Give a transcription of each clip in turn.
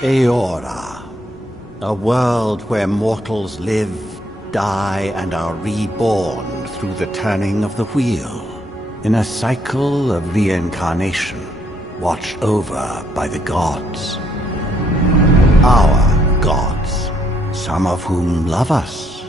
Eora, a world where mortals live, die, and are reborn through the turning of the wheel, in a cycle of reincarnation, watched over by the gods. Our gods, some of whom love us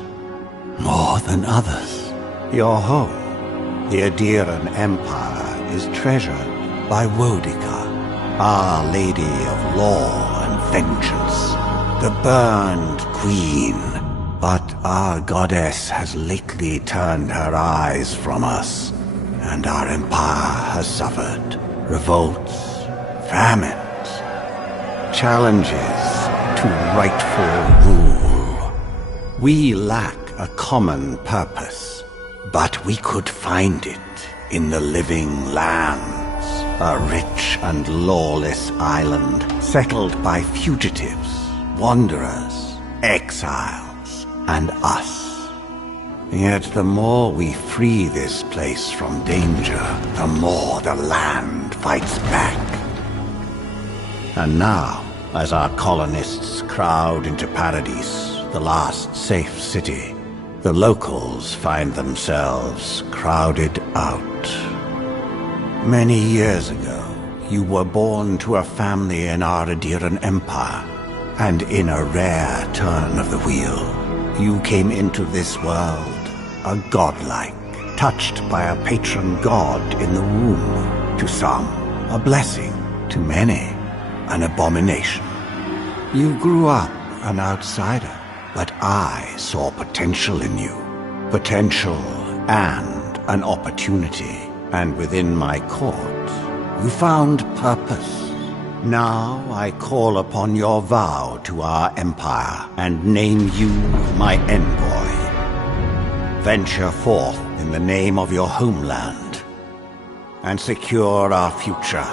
more than others. Your home, the Adiran Empire, is treasured by Wodica, Our Lady of Law and Vengeance, the Burned Queen. But our goddess has lately turned her eyes from us, and our empire has suffered revolts, famines, challenges to rightful rule. We lack a common purpose, but we could find it in the living lands, a rich and lawless island settled by fugitives, wanderers, exiles, and us. Yet the more we free this place from danger, the more the land fights back. And now, as our colonists crowd into Paradise, the last safe city, the locals find themselves crowded out. Many years ago, you were born to a family in our Adiran Empire, and in a rare turn of the wheel, you came into this world, a godlike, touched by a patron god in the womb. To some, a blessing; to many, an abomination. You grew up an outsider, but I saw potential in you. Potential and an opportunity. And within my court, you found purpose. Now I call upon your vow to our empire and name you my envoy. Venture forth in the name of your homeland and secure our future.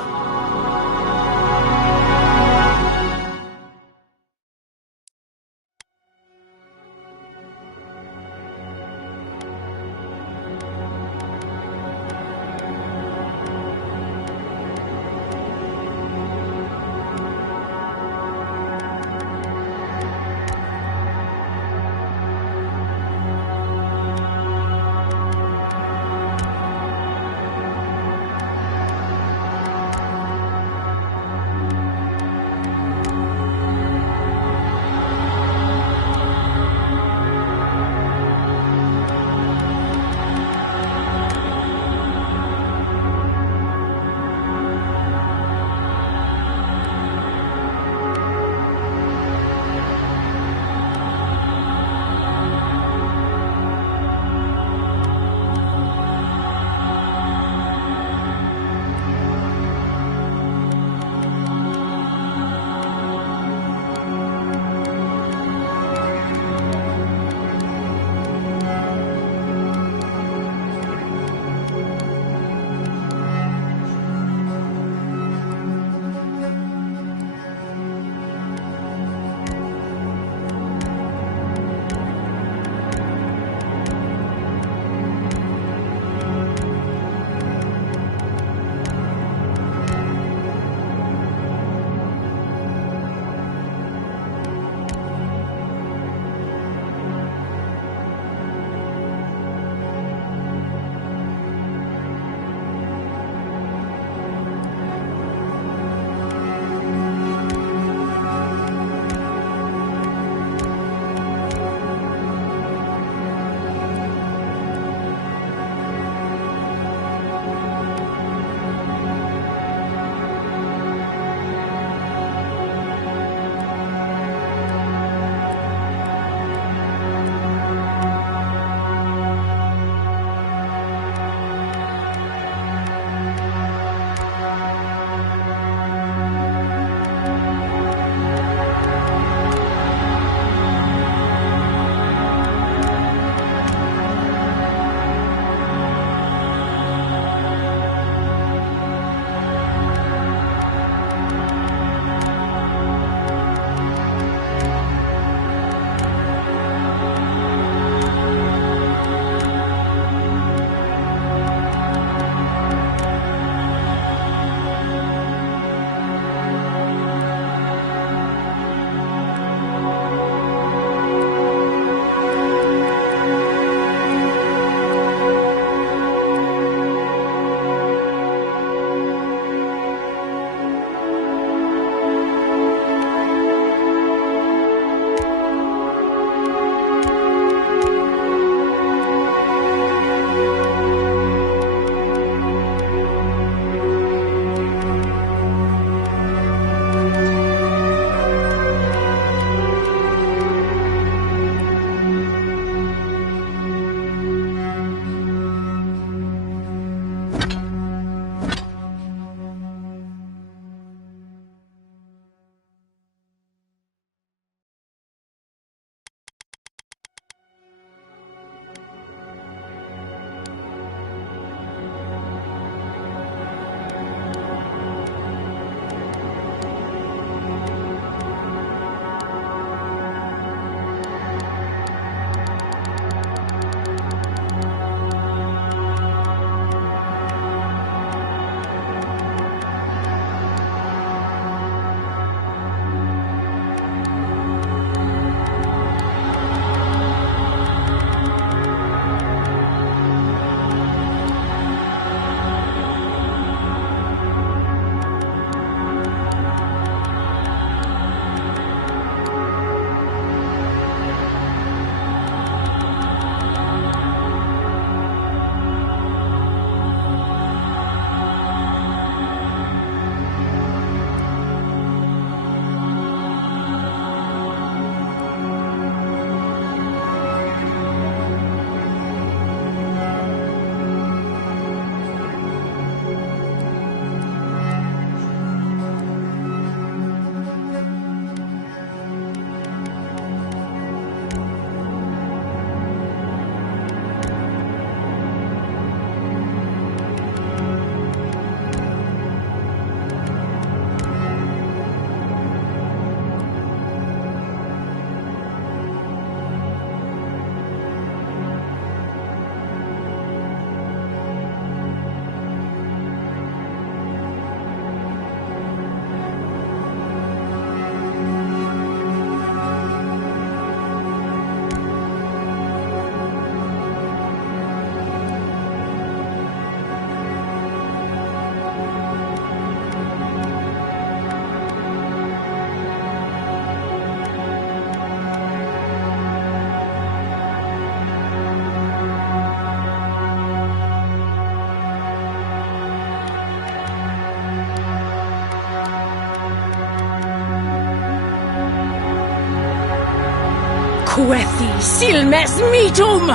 Quethi silmes mitum!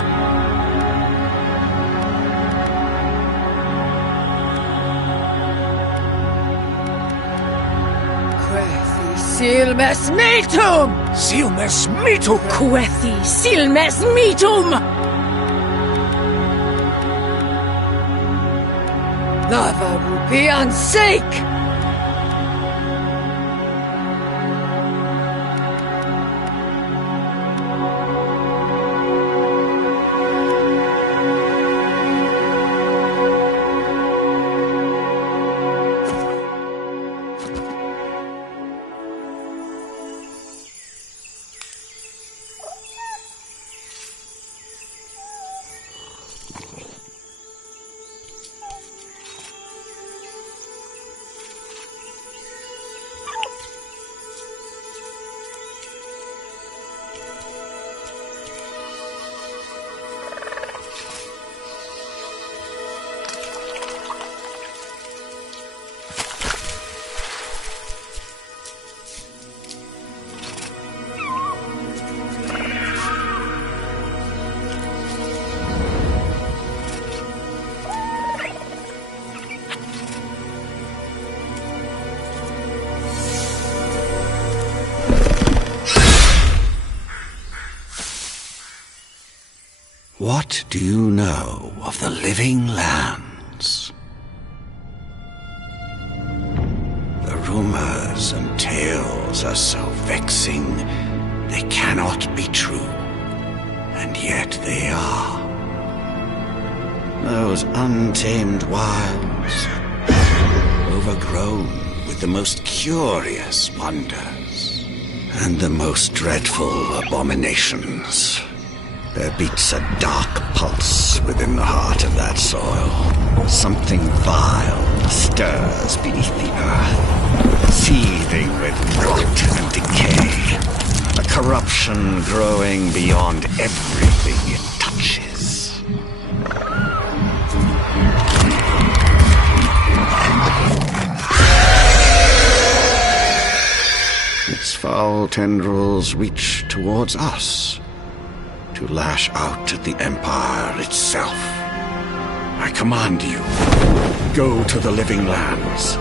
Quethi silmes mitum! Silmes mitum! Quethi silmes mitum! Lava rupian sake! What do you know of the living lands? The rumors and tales are so vexing, they cannot be true, and yet they are. Those untamed wilds, overgrown with the most curious wonders, and the most dreadful abominations. There beats a dark pulse within the heart of that soil. Something vile stirs beneath the earth, seething with rot and decay. A corruption growing beyond everything it touches. Its foul tendrils reach towards us, to lash out at the Empire itself. I command you, go to the living lands,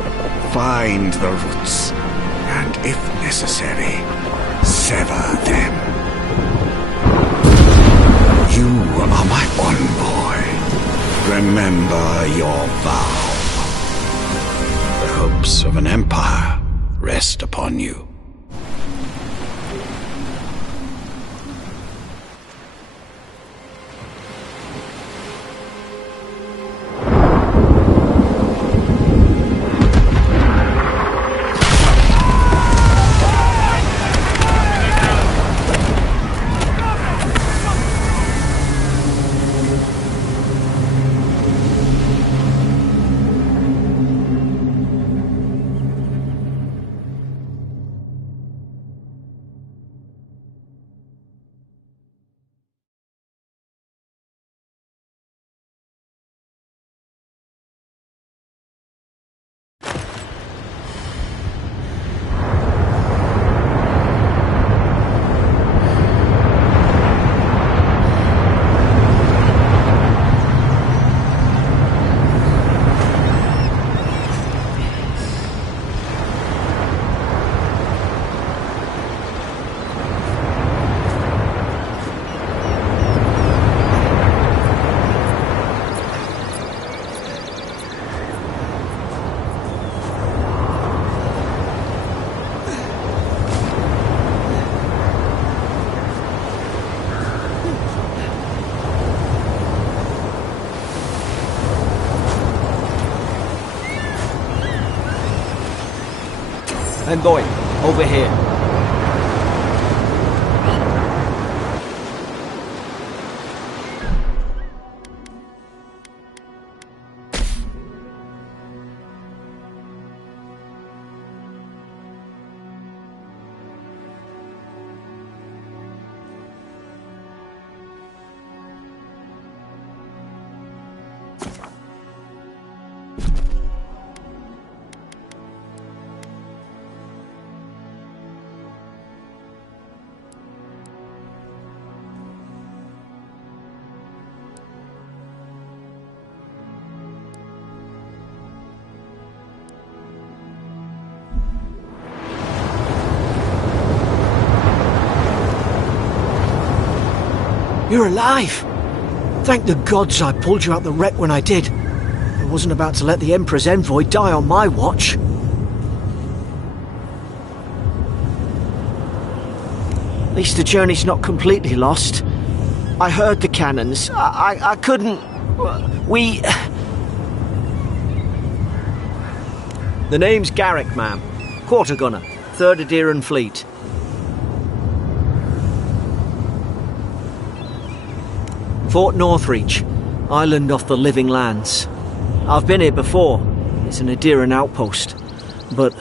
find the roots, and if necessary, sever them. You are my one boy. Remember your vow. The hopes of an empire rest upon you. I'm going. Over here. You're alive! Thank the gods I pulled you out the wreck when I did. I wasn't about to let the Emperor's envoy die on my watch. At least the journey's not completely lost. I heard the cannons. I couldn't... We... The name's Garrick, ma'am. Quarter gunner, 3rd Adheran Fleet. Fort Northreach, island off the Living Lands. I've been here before. It's an Adheran outpost. But...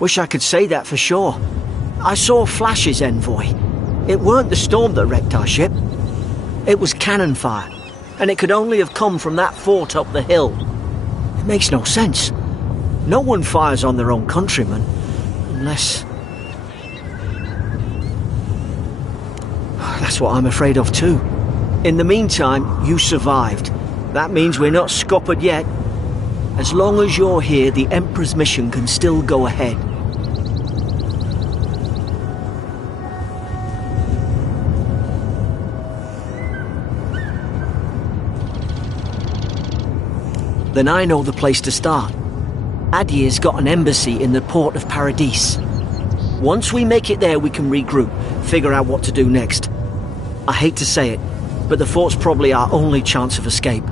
Wish I could say that for sure. I saw flashes, envoy. It weren't the storm that wrecked our ship. It was cannon fire, and it could only have come from that fort up the hill. It makes no sense. No one fires on their own countrymen, unless... That's what I'm afraid of too. In the meantime, you survived. That means we're not scuppered yet. As long as you're here, the Emperor's mission can still go ahead. Then I know the place to start. Adir's got an embassy in the port of Paradis. Once we make it there, we can regroup, figure out what to do next. I hate to say it, but the fort's probably our only chance of escape.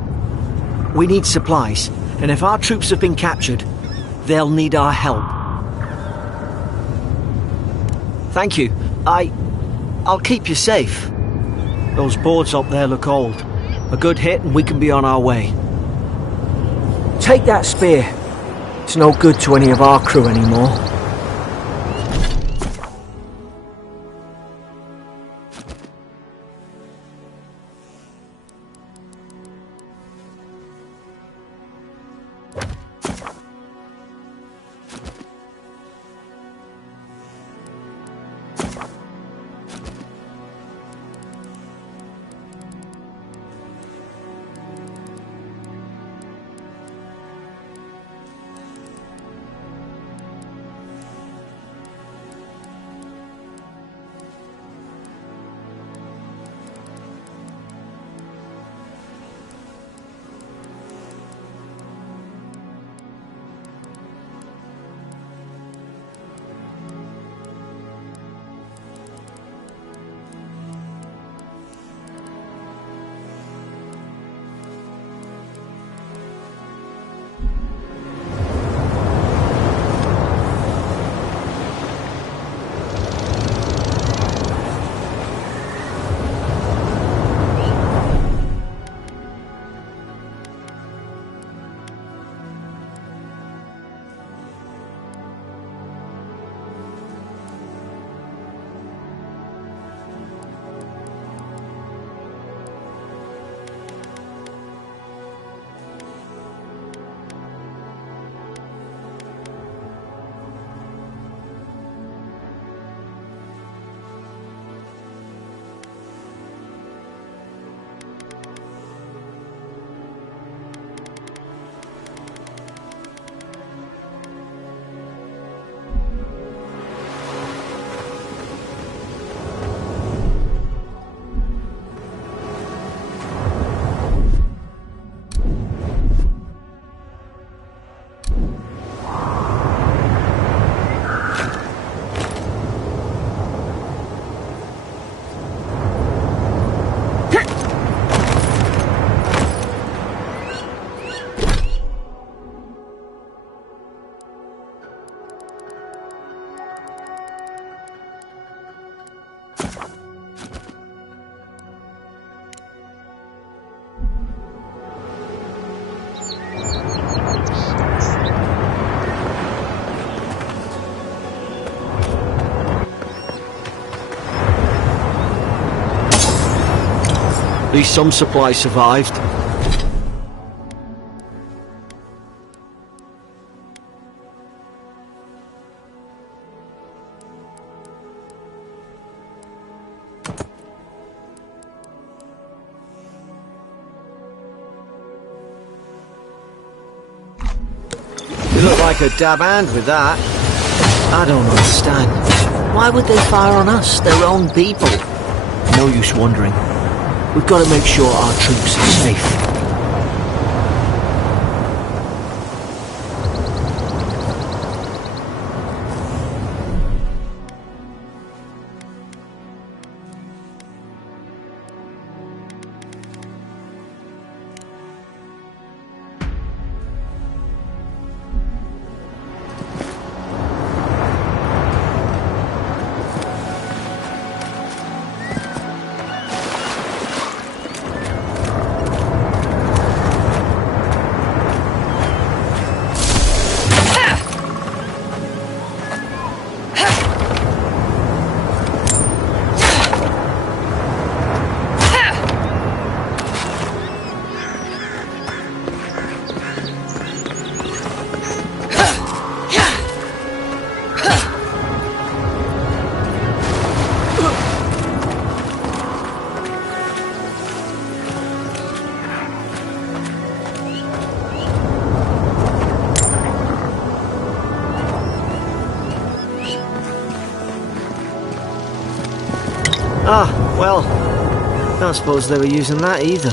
We need supplies, and if our troops have been captured, they'll need our help. Thank you. I'll keep you safe. Those boards up there look old. A good hit and we can be on our way. Take that spear. It's no good to any of our crew anymore. At least some supplies survived. look like a dab hand with that. I don't understand. Why would they fire on us, their own people? No use wondering. We've got to make sure our troops are safe. Ah, well, don't suppose they were using that either.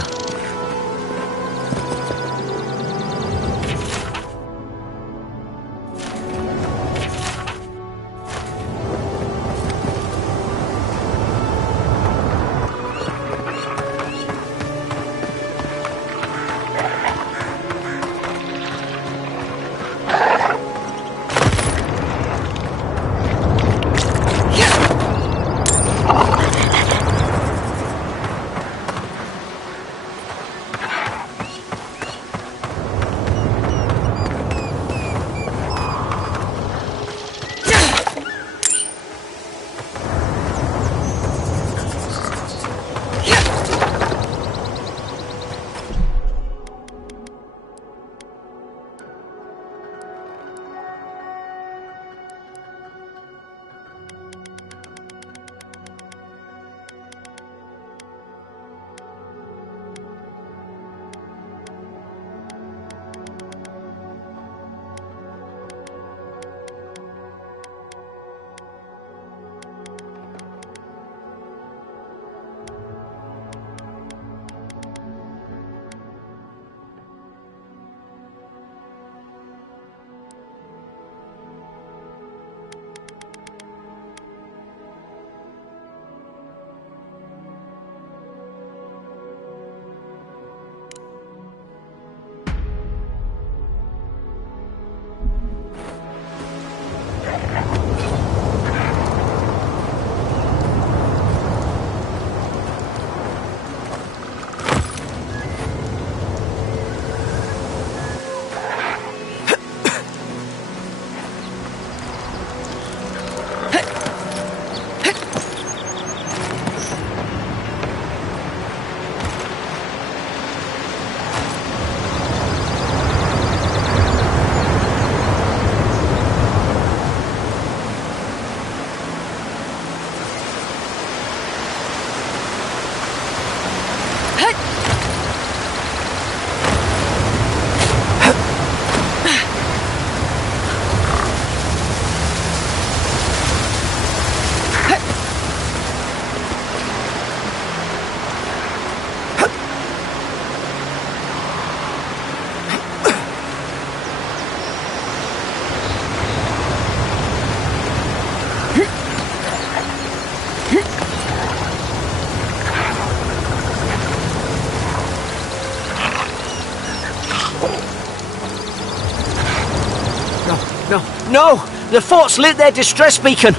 No! The fort's lit their distress beacon!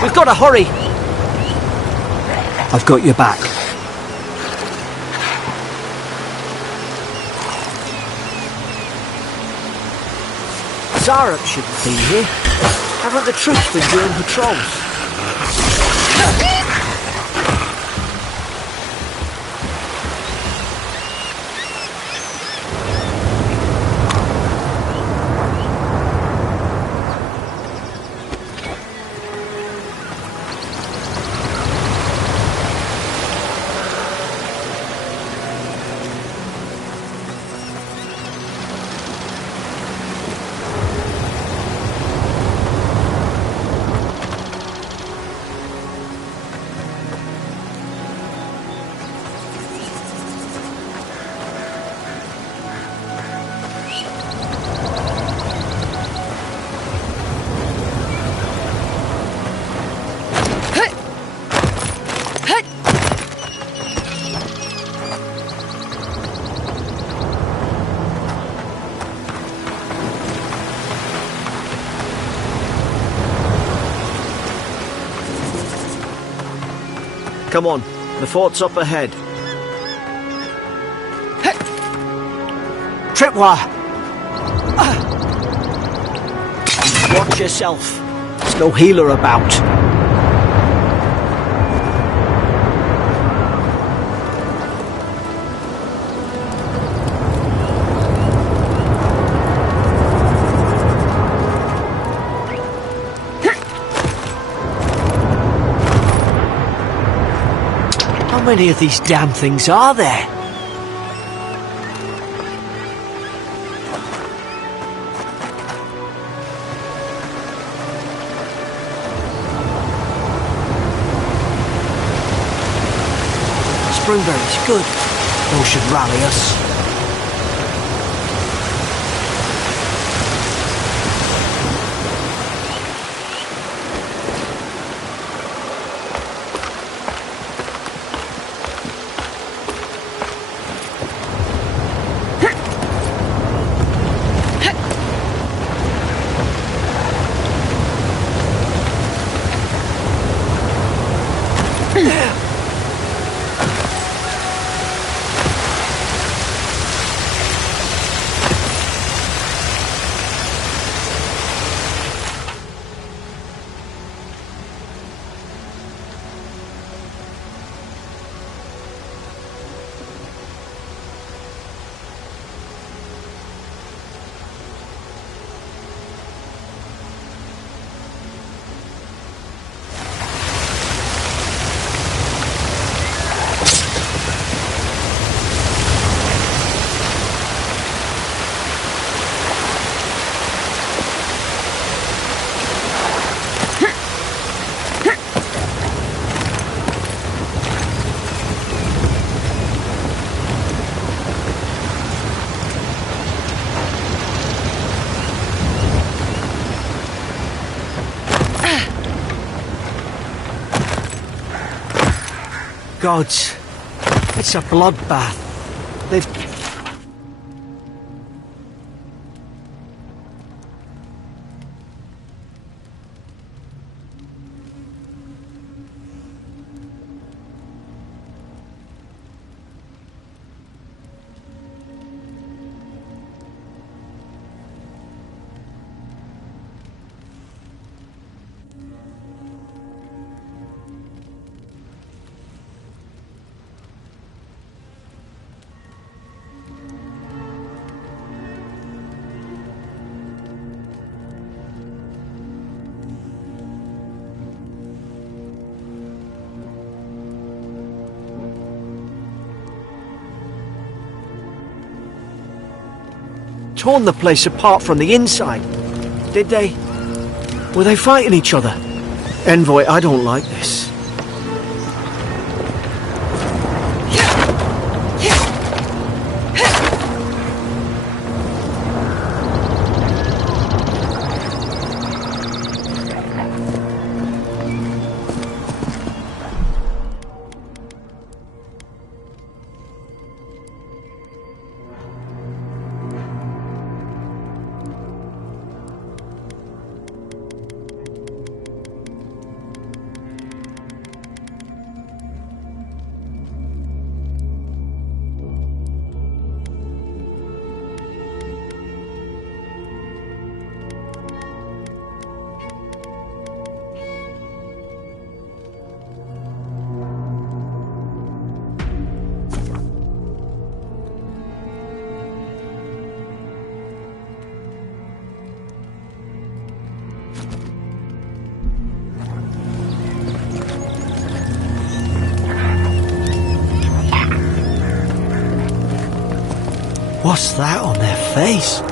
We've got to hurry! I've got your back. Zarup shouldn't be here. Haven't the troops been doing patrols? Come on, the fort's up ahead. Tripwire! Watch yourself. There's no healer about. How many of these damn things are there? Springberries, good. Those should rally us. Gods, it's a bloodbath. They've... torn the place apart from the inside. Did they? Were they fighting each other? Envoy, I don't like this. What's that on their face?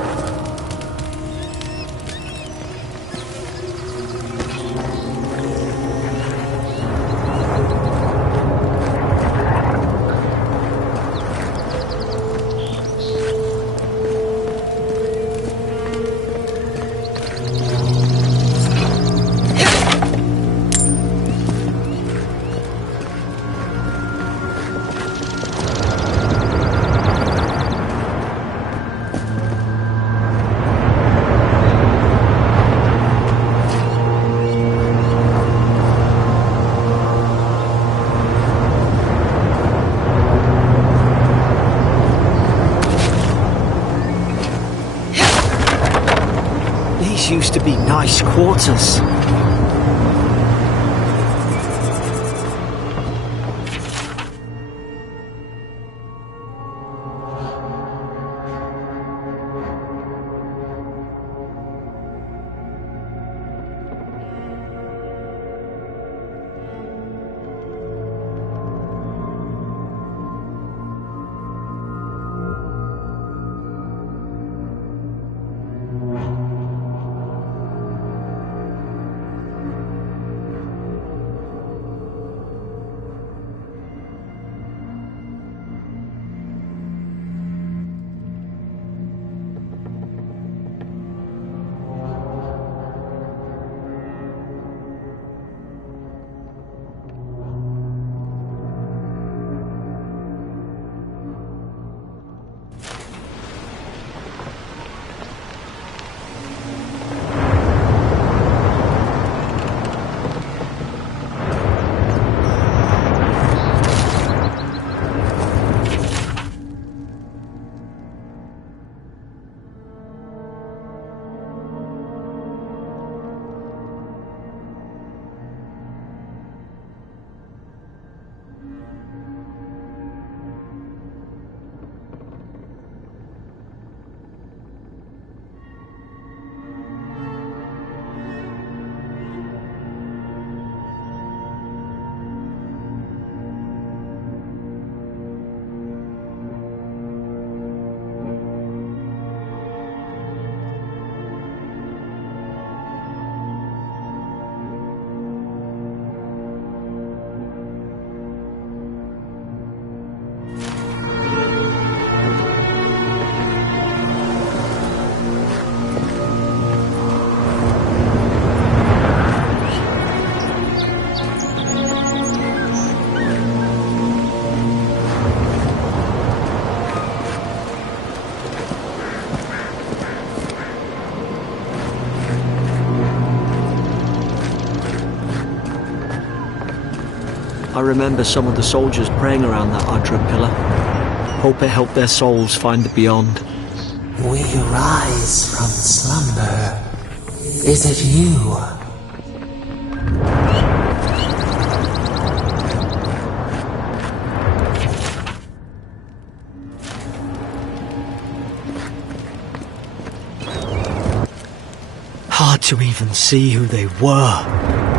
used to be nice quarters. I remember some of the soldiers praying around that Adra pillar. Hope it helped their souls find the beyond. We rise from slumber. Is it you? Hard to even see who they were.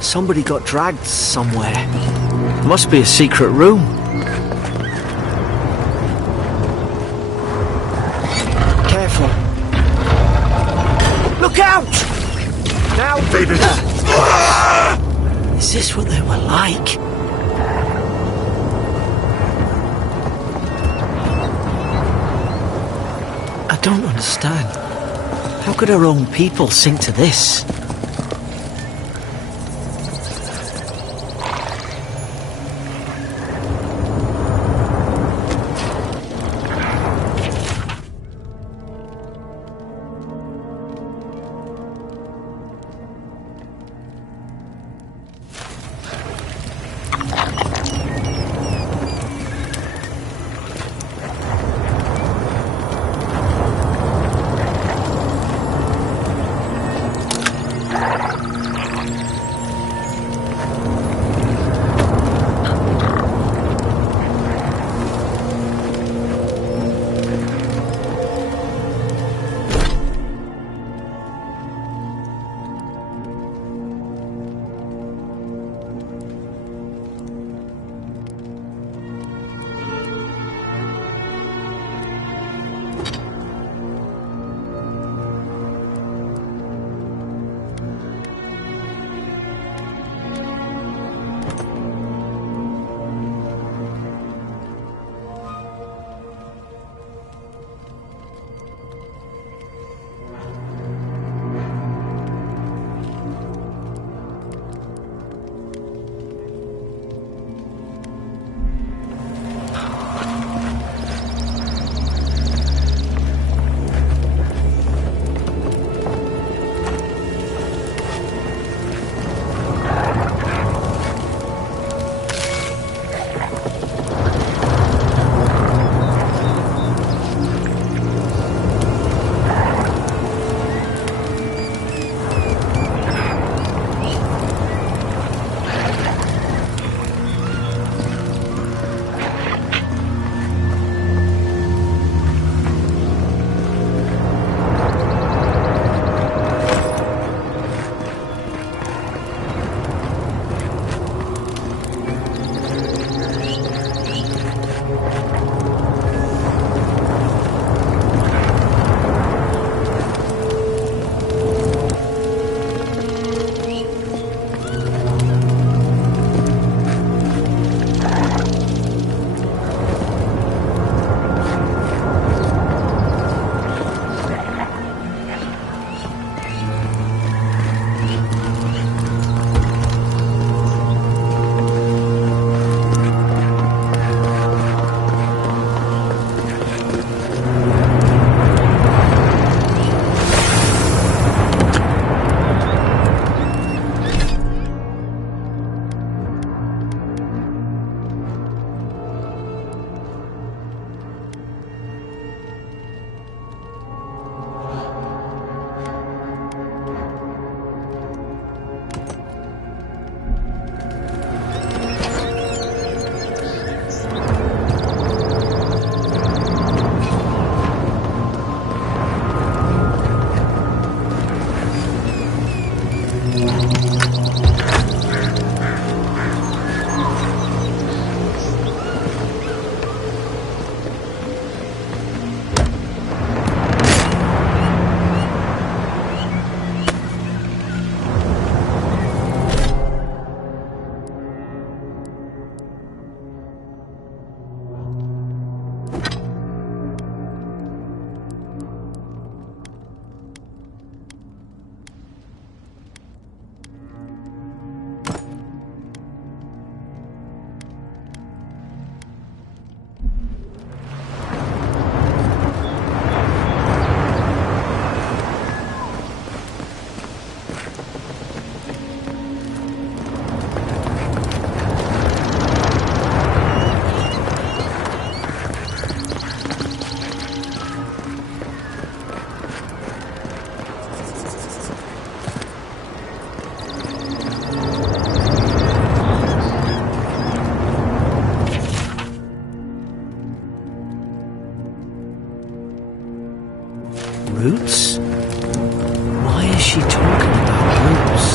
Somebody got dragged somewhere. Must be a secret room. Careful. Look out! Now, baby! Is this what they were like? I don't understand. How could our own people sink to this? Roots? Why is she talking about roots?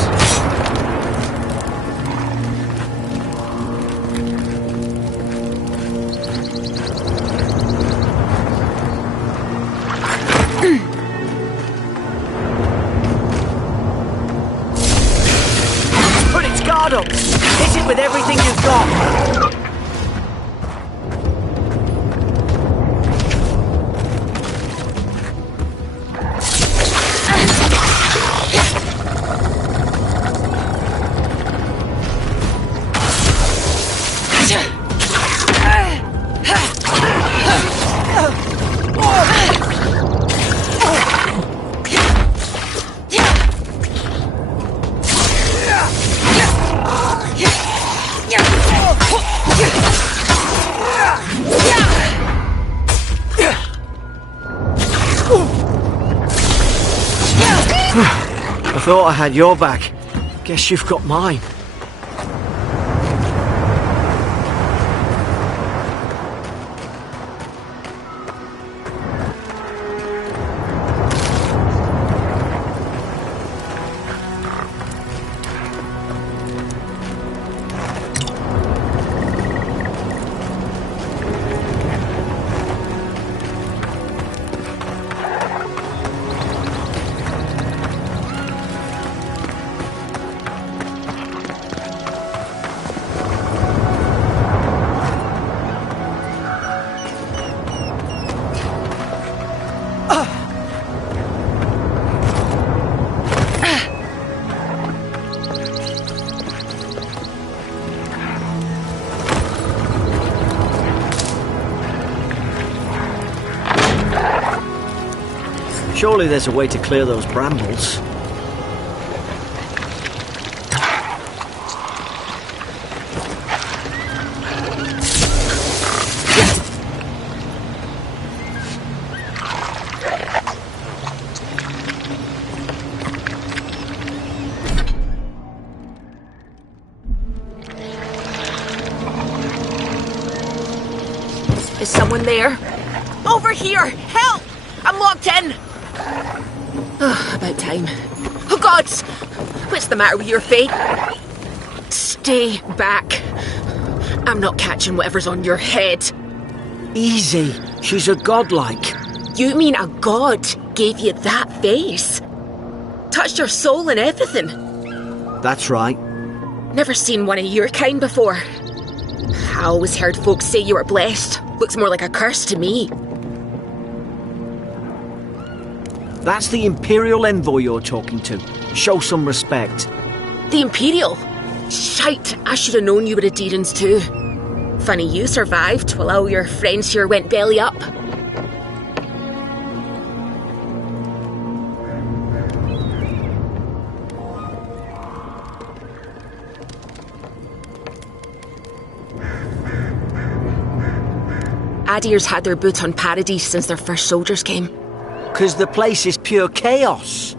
Put its guard up! Hit it with everything you've got! I thought I had your back. Guess you've got mine. Surely there's a way to clear those brambles. Is someone there? Over here! Help! I'm locked in! About time. Oh, gods! What's the matter with your fate? Stay back. I'm not catching whatever's on your head. Easy. She's a godlike. You mean a god gave you that face? Touched your soul and everything? That's right. Never seen one of your kind before. I always heard folks say you were blessed. Looks more like a curse to me. That's the Imperial envoy you're talking to. Show some respect. The Imperial? Shite, I should have known you were a Deerans too. Funny you survived while all your friends here went belly up. Adir's had their boot on Paradise since their first soldiers came. 'Cause the place is pure chaos.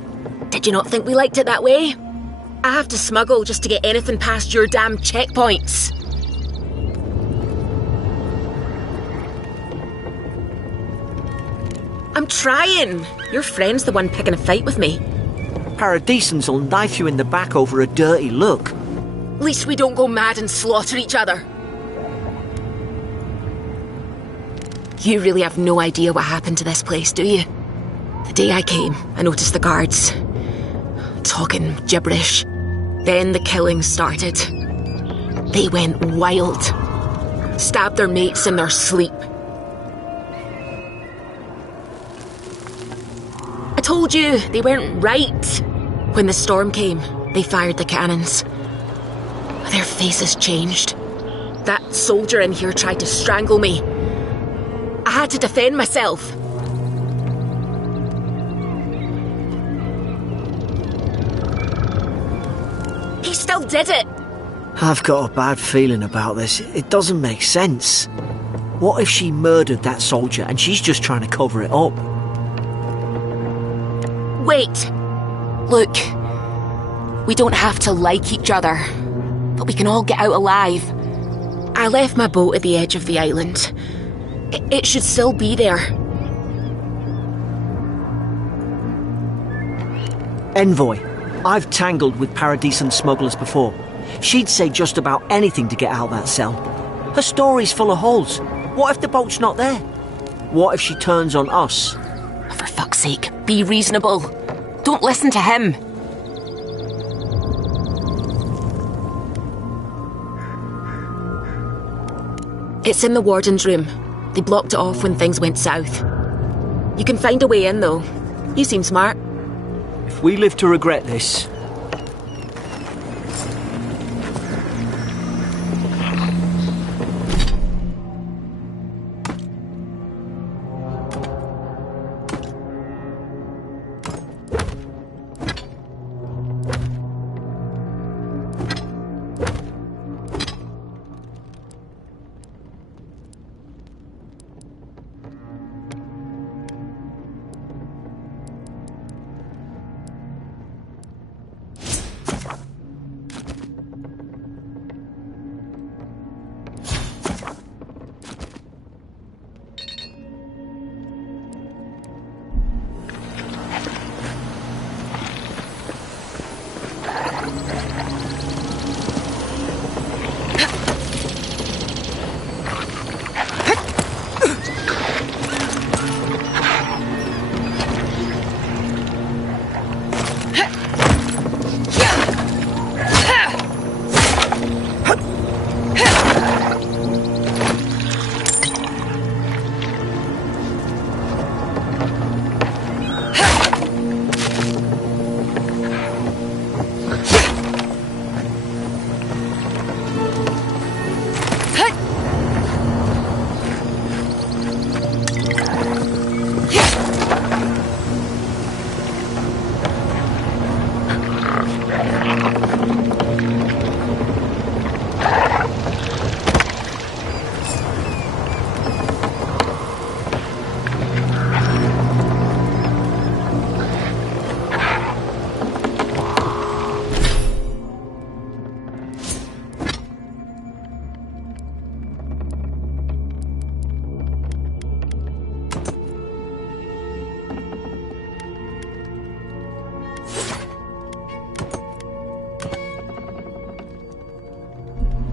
Did you not think we liked it that way? I have to smuggle just to get anything past your damn checkpoints. I'm trying. Your friend's the one picking a fight with me. Paradisans will knife you in the back over a dirty look. At least we don't go mad and slaughter each other. You really have no idea what happened to this place, do you? The day I came, I noticed the guards talking gibberish. Then the killing started. They went wild. Stabbed their mates in their sleep. I told you, they weren't right. When the storm came, they fired the cannons. Their faces changed. That soldier in here tried to strangle me. I had to defend myself. He still did it. I've got a bad feeling about this. It doesn't make sense. What if she murdered that soldier and she's just trying to cover it up? Wait. Look. We don't have to like each other, but we can all get out alive. I left my boat at the edge of the island. It should still be there. Envoy. I've tangled with Paradisen smugglers before. She'd say just about anything to get out that cell. Her story's full of holes. What if the boat's not there? What if she turns on us? For fuck's sake, be reasonable. Don't listen to him. It's in the warden's room. They blocked it off when things went south. You can find a way in, though. You seem smart. If we live to regret this...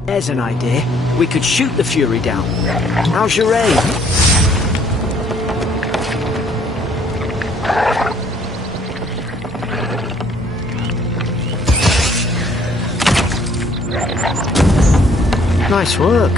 There's an idea. We could shoot the Fury down. How's your aim? Nice work.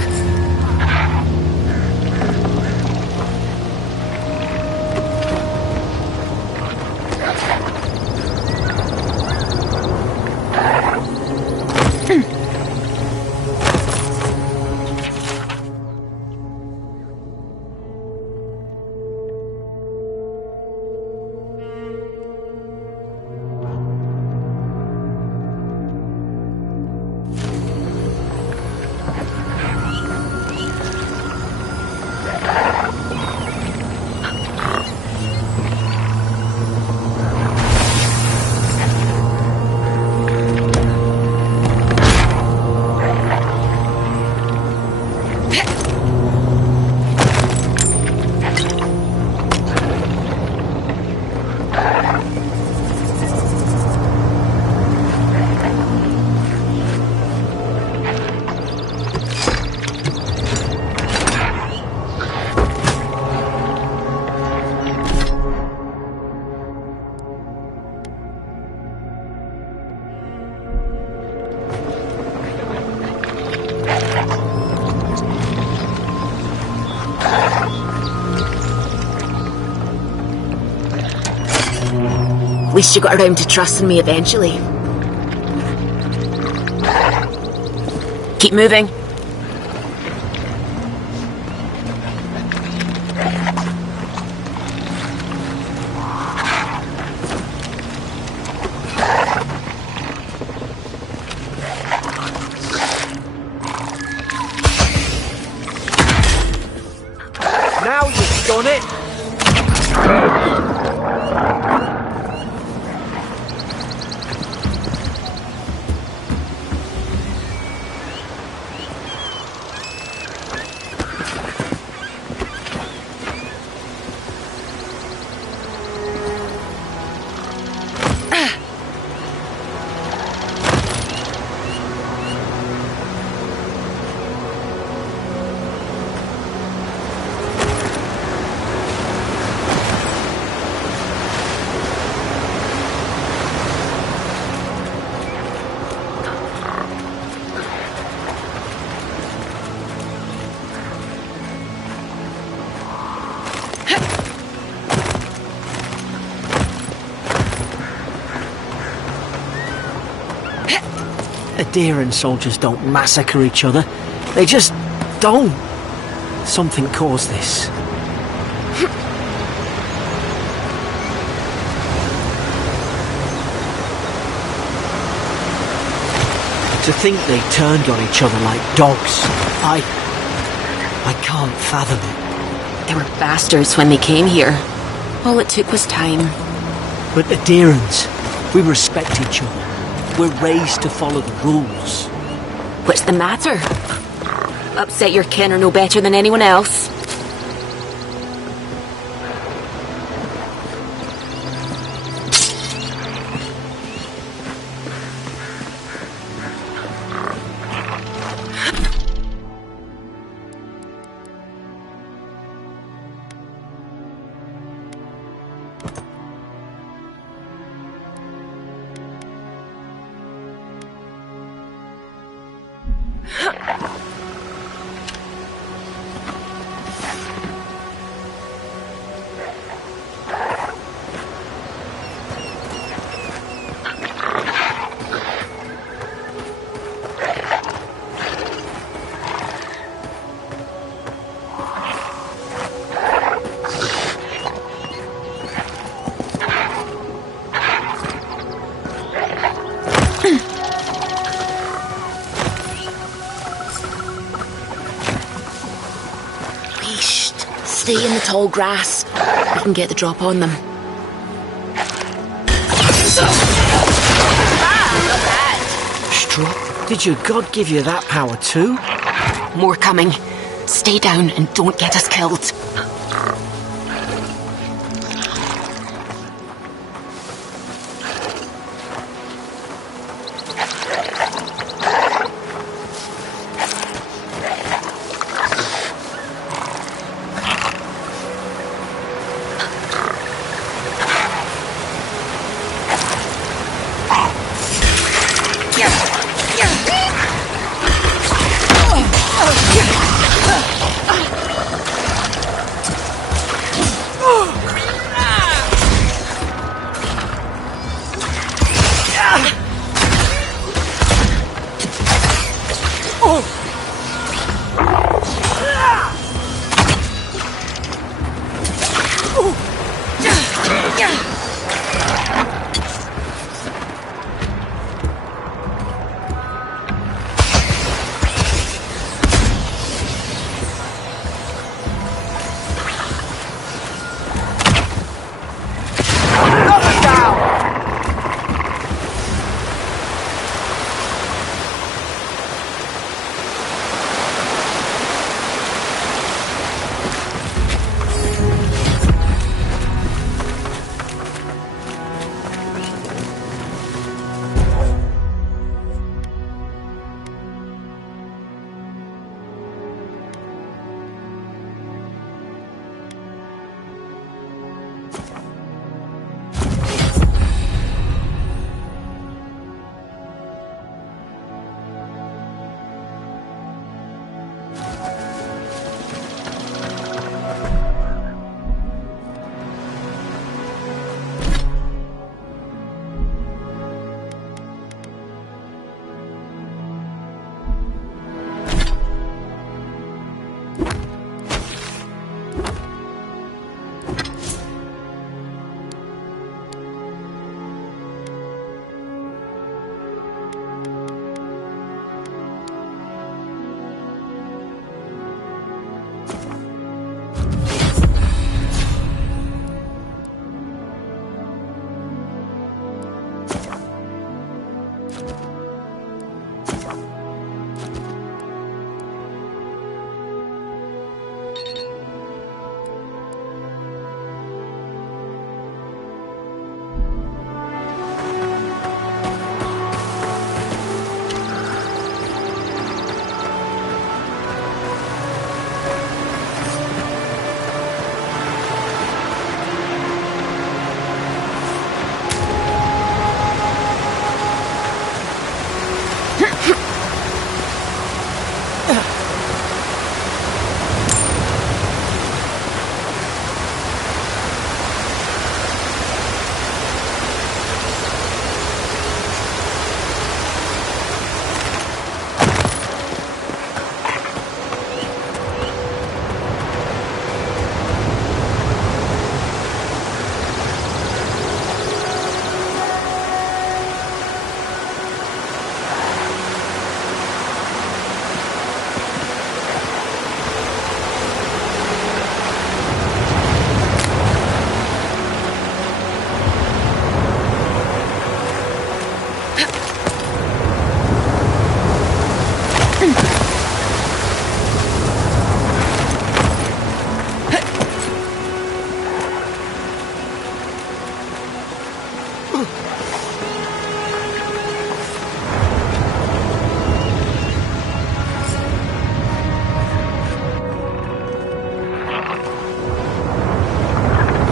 At least you got around to trusting me eventually. Keep moving. Now you've done it! Adheran soldiers don't massacre each other. They just don't. Something caused this. To think they turned on each other like dogs. I can't fathom it. They were bastards when they came here. All it took was time. But Adherans, we respect each other. We're raised to follow the rules. What's the matter? Upset your kin are no better than anyone else. Stay in the tall grass. We can get the drop on them. Struck? Did your god give you that power too? More coming. Stay down and don't get us killed.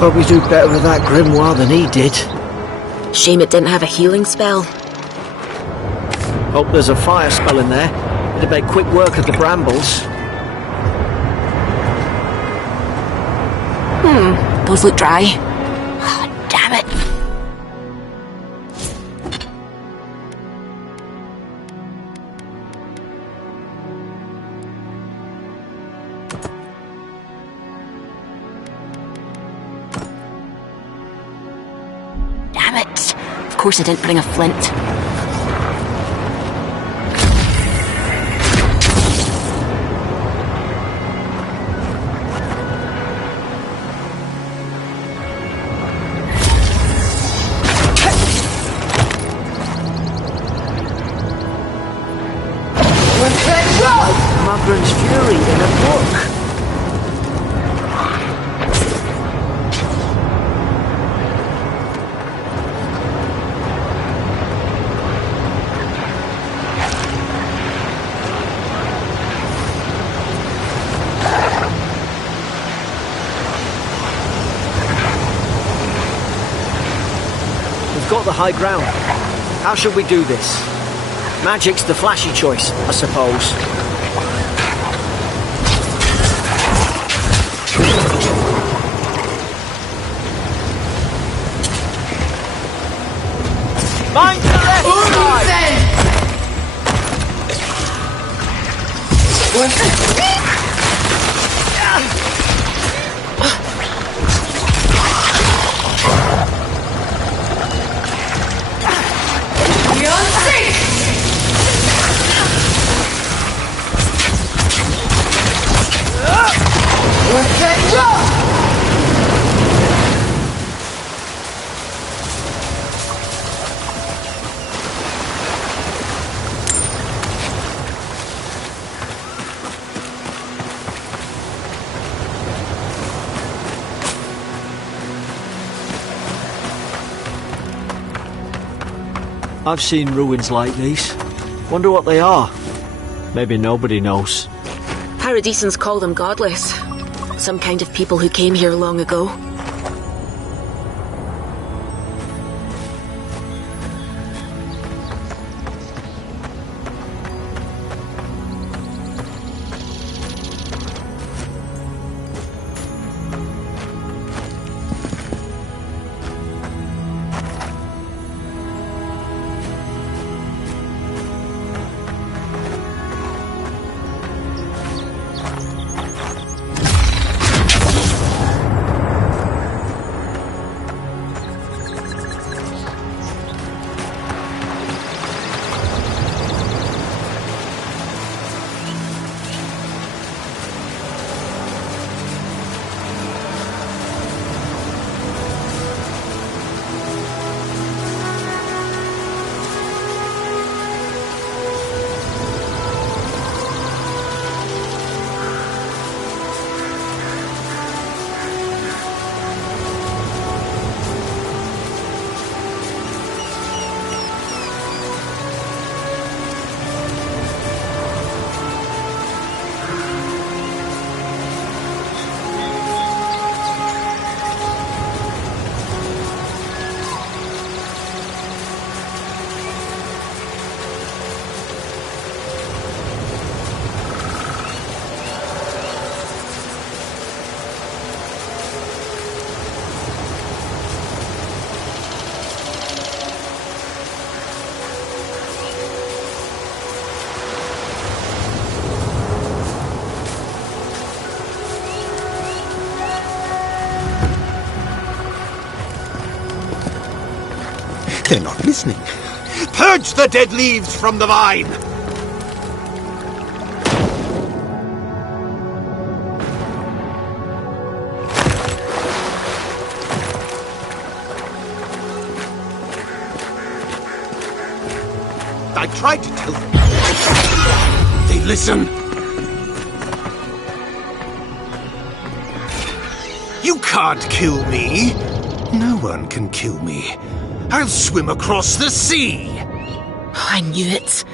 Hope you do better with that grimoire than he did. Shame it didn't have a healing spell. Hope there's a fire spell in there. It'd make quick work of the brambles. Those look dry. Oh, damn it. Damn it. Of course I didn't bring a flint. Mugren's Fury in a book. We've got the high ground. How should we do this? Magic's the flashy choice, I suppose. Mind the left side! I've seen ruins like these. Wonder what they are. Maybe nobody knows. Paradisans call them godless. Some kind of people who came here long ago. They're not listening. Purge the dead leaves from the vine! I tried to tell them. They listen. You can't kill me. No one can kill me. I'll swim across the sea. I knew it.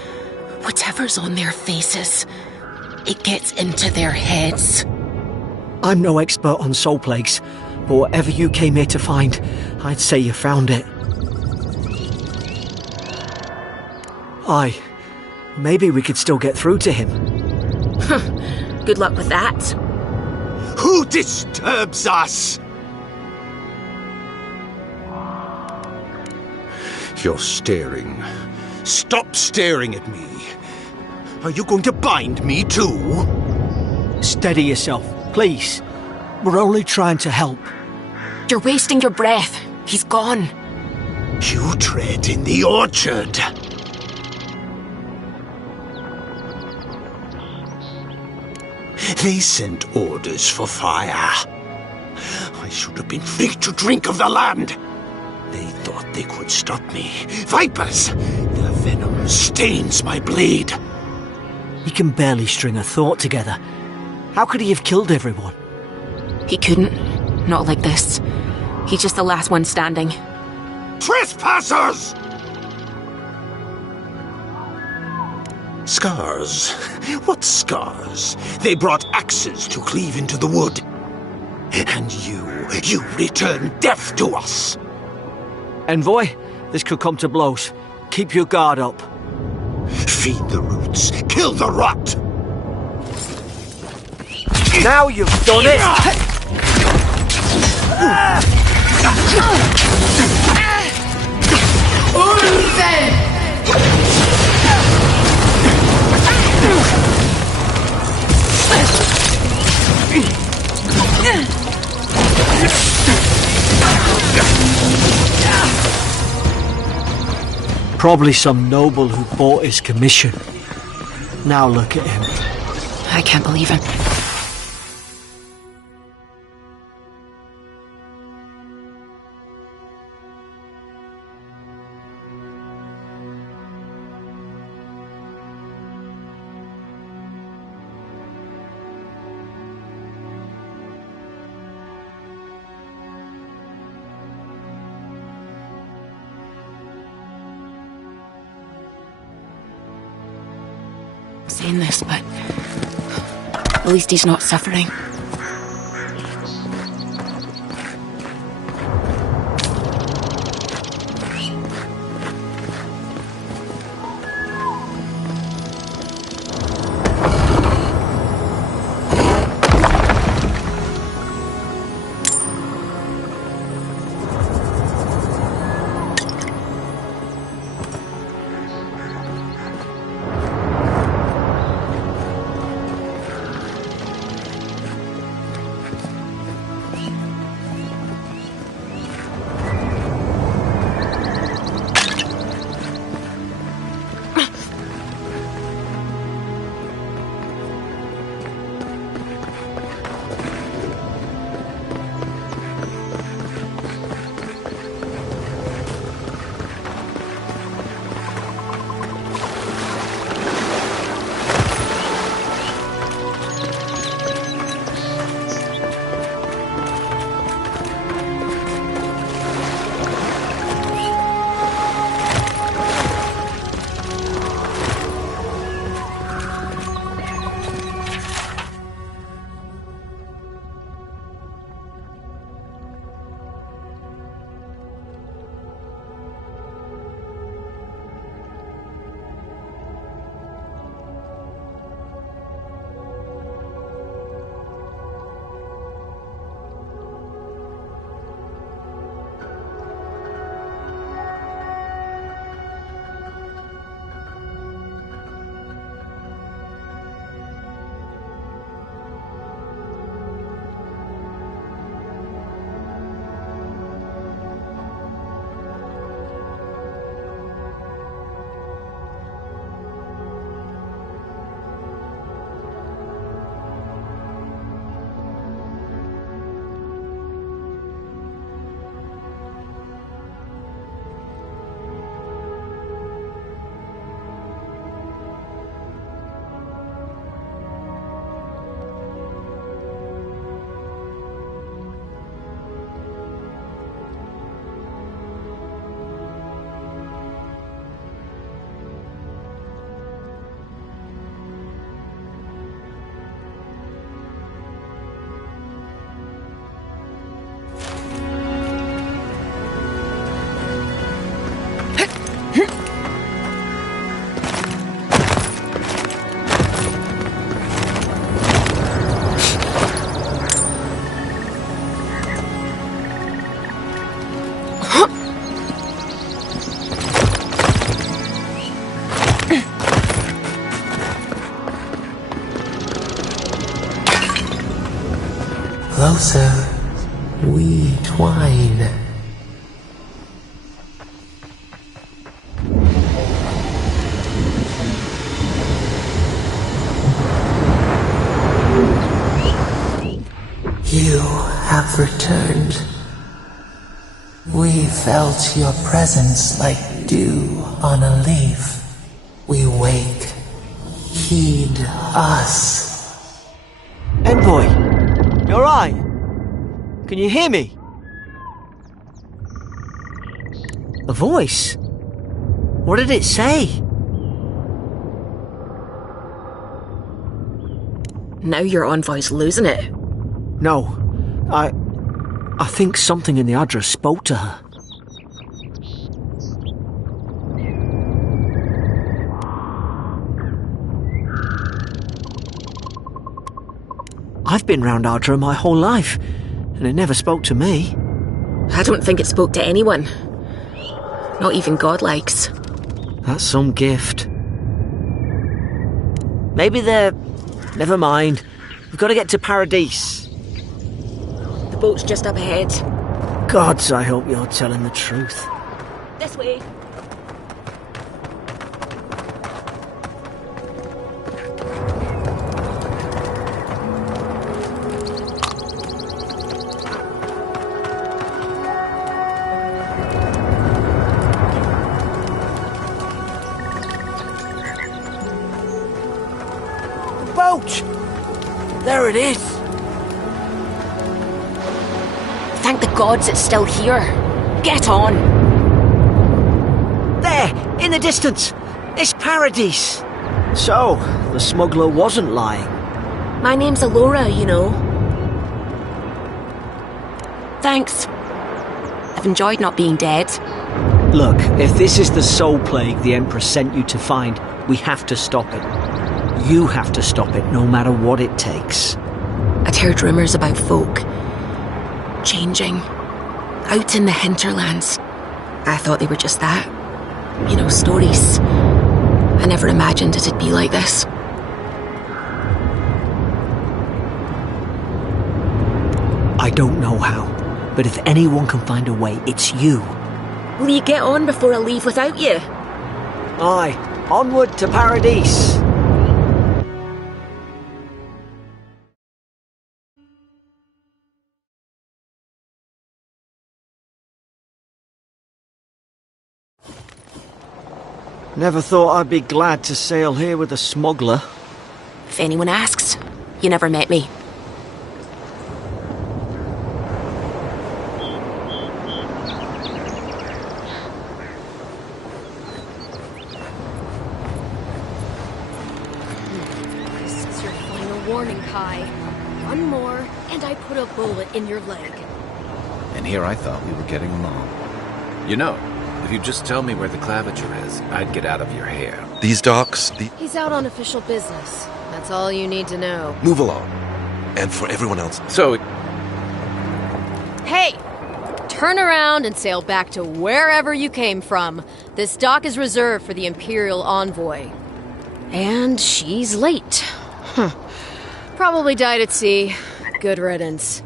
Whatever's on their faces, it gets into their heads. I'm no expert on soul plagues, But whatever you came here to find, I'd say you found it. Aye. Maybe we could still get through to him. Good luck with that. Who disturbs us? You're staring. Stop staring at me. Are you going to bind me too? Steady yourself, please. We're only trying to help. You're wasting your breath. He's gone. You tread in the orchard. They sent orders for fire. I should have been free to drink of the land. They thought they could stop me. Vipers! Their venom stains my blade. He can barely string a thought together. How could he have killed everyone? He couldn't. Not like this. He's just the last one standing. Trespassers! Scars? What scars? They brought axes to cleave into the wood. And you return death to us. Envoy, this could come to blows. Keep your guard up. Feed the roots, kill the rot! Now you've done it! Probably some noble who bought his commission. Now look at him. I can't believe it. Saying this, but at least he's not suffering. closer, we twine. You have returned. We felt your presence like dew on a leaf. We wake. Heed us. Envoy, you alright? Can you hear me? A voice? What did it say? Now your envoy's losing it. No, I think something in the address spoke to her. I've been round Ardra my whole life, and it never spoke to me. I don't think it spoke to anyone. Not even godlikes. That's some gift. Maybe they're... Never mind. We've got to get to Paradise. The boat's just up ahead. Gods, I hope you're telling the truth. This way. Boat! There it is! Thank the gods it's still here. Get on! There! In the distance! It's Paradise! So, the smuggler wasn't lying. My name's Alora, you know. Thanks. I've enjoyed not being dead. Look, if this is the soul plague the Empress sent you to find, we have to stop it. You have to stop it, no matter what it takes. I'd heard rumours about folk changing out in the hinterlands. I thought they were just that. You know, stories. I never imagined it'd be like this. I don't know how, but if anyone can find a way, it's you. Will you get on before I leave without you? Aye, onward to Paradise. Never thought I'd be glad to sail here with a smuggler. If anyone asks, you never met me. This is your final warning, Kai. One more, and I put a bullet in your leg. And here I thought we were getting along. You know, if you'd just tell me where the claviger is, I'd get out of your hair. These docks, He's out on official business. That's all you need to know. move along. And for everyone else, So, Hey! Turn around and sail back to wherever you came from. This dock is reserved for the Imperial Envoy. And she's late. Probably died at sea. Good riddance.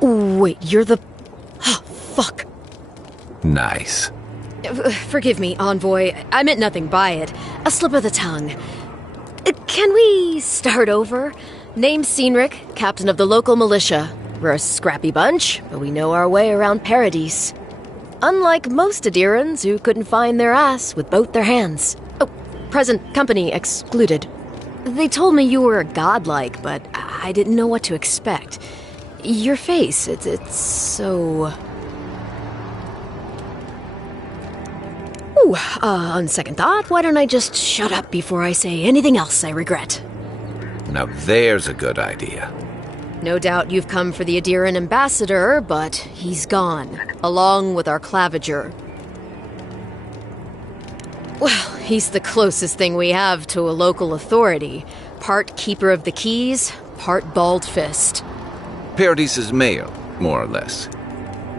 Wait, you're the... Oh, fuck. nice. Forgive me, Envoy. I meant nothing by it. A slip of the tongue. Can we start over? Name's Cynric, captain of the local militia. We're a scrappy bunch, but we know our way around Paradise. Unlike most Adirans who couldn't find their ass with both their hands. Oh, present company excluded. They told me you were godlike, but I didn't know what to expect. Your face, it's so... Ooh, on second thought, why don't I just shut up before I say anything else I regret? Now there's a good idea. No doubt you've come for the Adiran ambassador, but he's gone, along with our claviger. Well, he's the closest thing we have to a local authority. Part keeper of the keys, part bald fist. Paradise's mayor, more or less.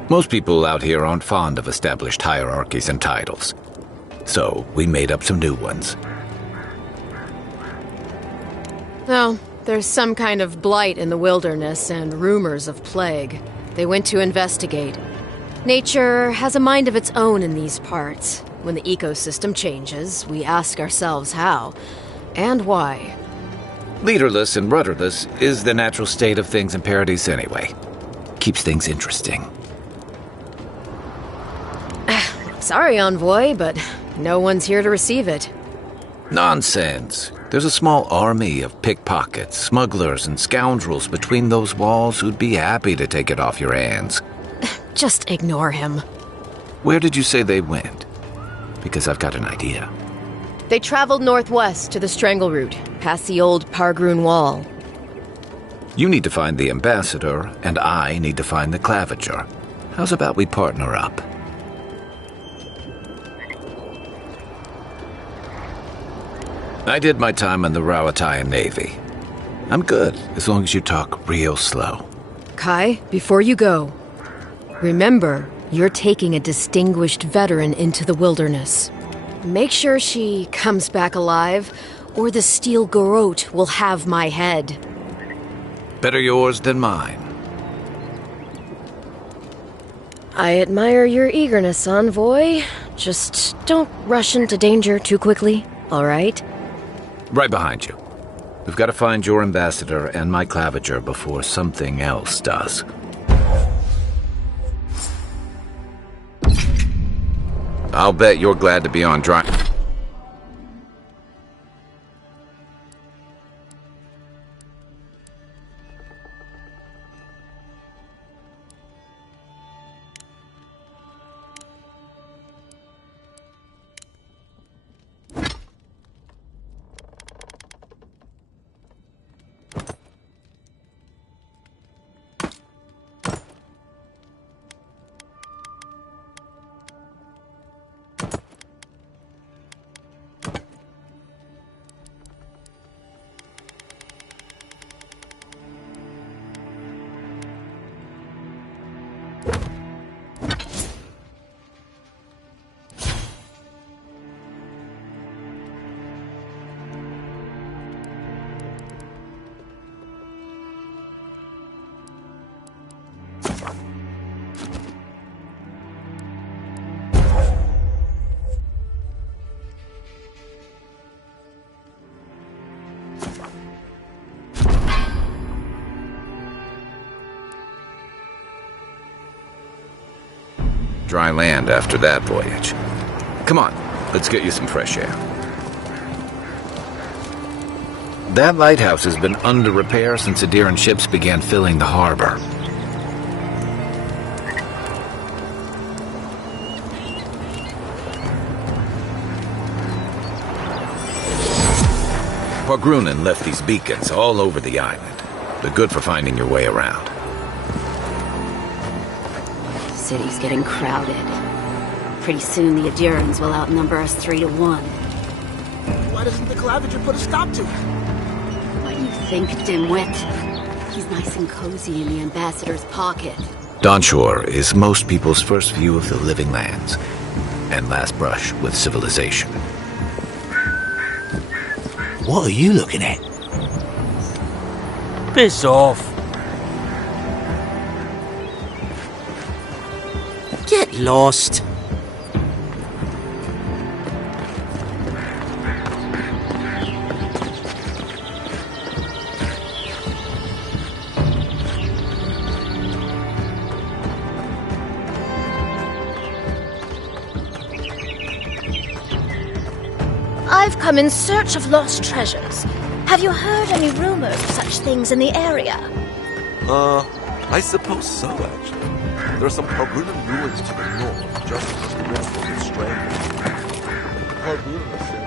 Most people out here aren't fond of established hierarchies and titles. So we made up some new ones. No, there's some kind of blight in the wilderness and rumors of plague. They went to investigate. Nature has a mind of its own in these parts. When the ecosystem changes, we ask ourselves how and why. Leaderless and rudderless is the natural state of things in Paradise anyway. Keeps things interesting. Sorry, Envoy, but no one's here to receive it. Nonsense. There's a small army of pickpockets, smugglers, and scoundrels between those walls who'd be happy to take it off your hands. Just ignore him. Where did you say they went? Because I've got an idea. They traveled northwest to the Strangle Route, past the old Pargroon Wall. You need to find the ambassador, and I need to find the claviger. How's about we partner up? I did my time in the Rawatayan Navy. I'm good, as long as you talk real slow. Kai, before you go, remember, you're taking a distinguished veteran into the wilderness. Make sure she comes back alive, or the Steel Garrote will have my head. Better yours than mine. I admire your eagerness, Envoy. Just don't rush into danger too quickly, all right? Right behind you. We've got to find your ambassador and my claviger before something else does. I'll bet you're glad to be on dry... Dry land after that voyage. Come on, let's get you some fresh air. That lighthouse has been under repair since Adiran ships began filling the harbor. Pargrunen left these beacons all over the island. They're good for finding your way around. City's getting crowded. Pretty soon the Adirans will outnumber us 3-1. Why doesn't the Claviger put a stop to it? What do you think, dimwit? He's nice and cozy in the ambassador's pocket. Dawnshore is most people's first view of the living lands, and last brush with civilization. What are you looking at? Piss off. Get lost. I've come in search of lost treasures. Have you heard any rumors of such things in the area? I suppose so, actually. There are some Pargrunen ruins to the north, just across the river from the Strangle. Pargrunen are said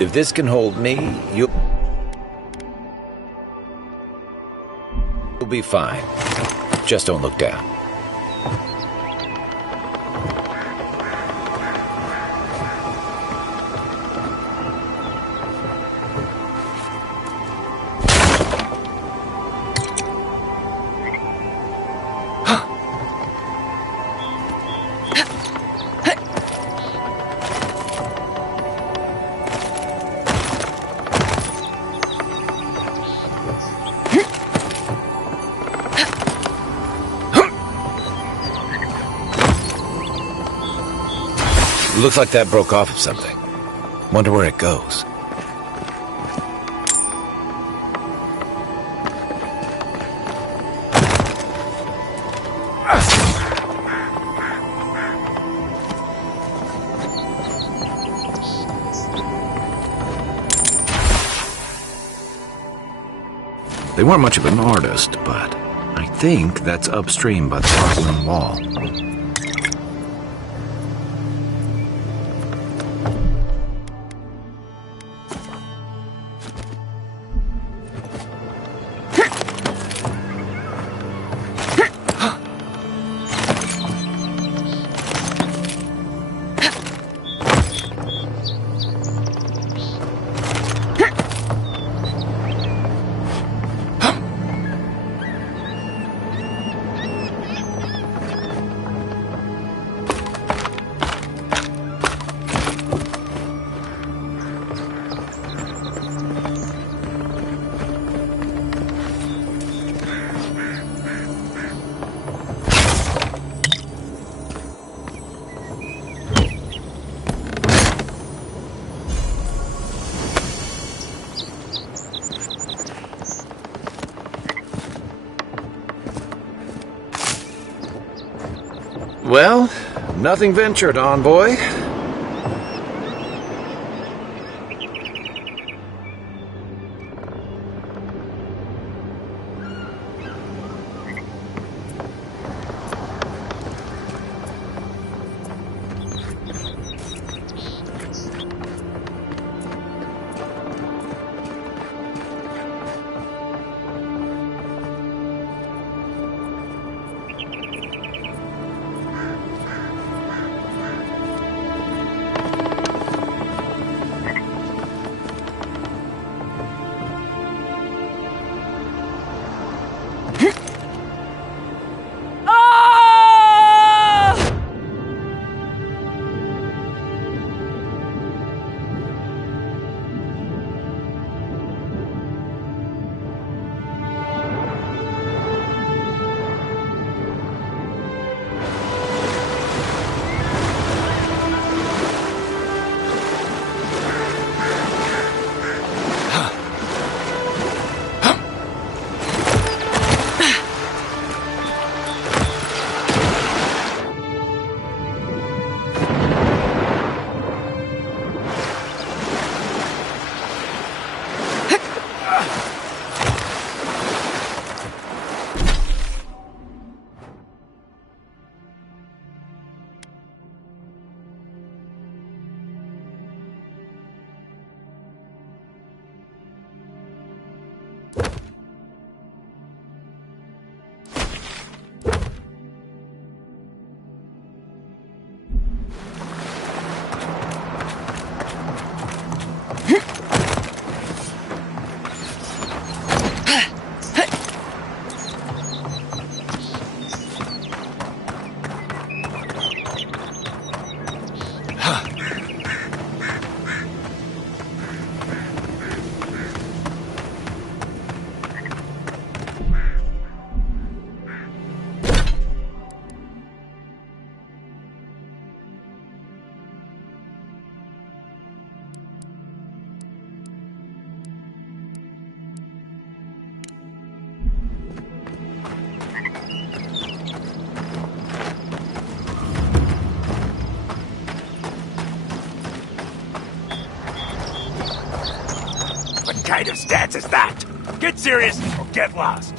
If this can hold me, you'll be fine. Just don't look down. Looks like that broke off of something. Wonder where it goes. They weren't much of an artist, but I think that's upstream by the porcelain wall. Well, nothing ventured, envoy. kind of stance is that? Get serious or get lost.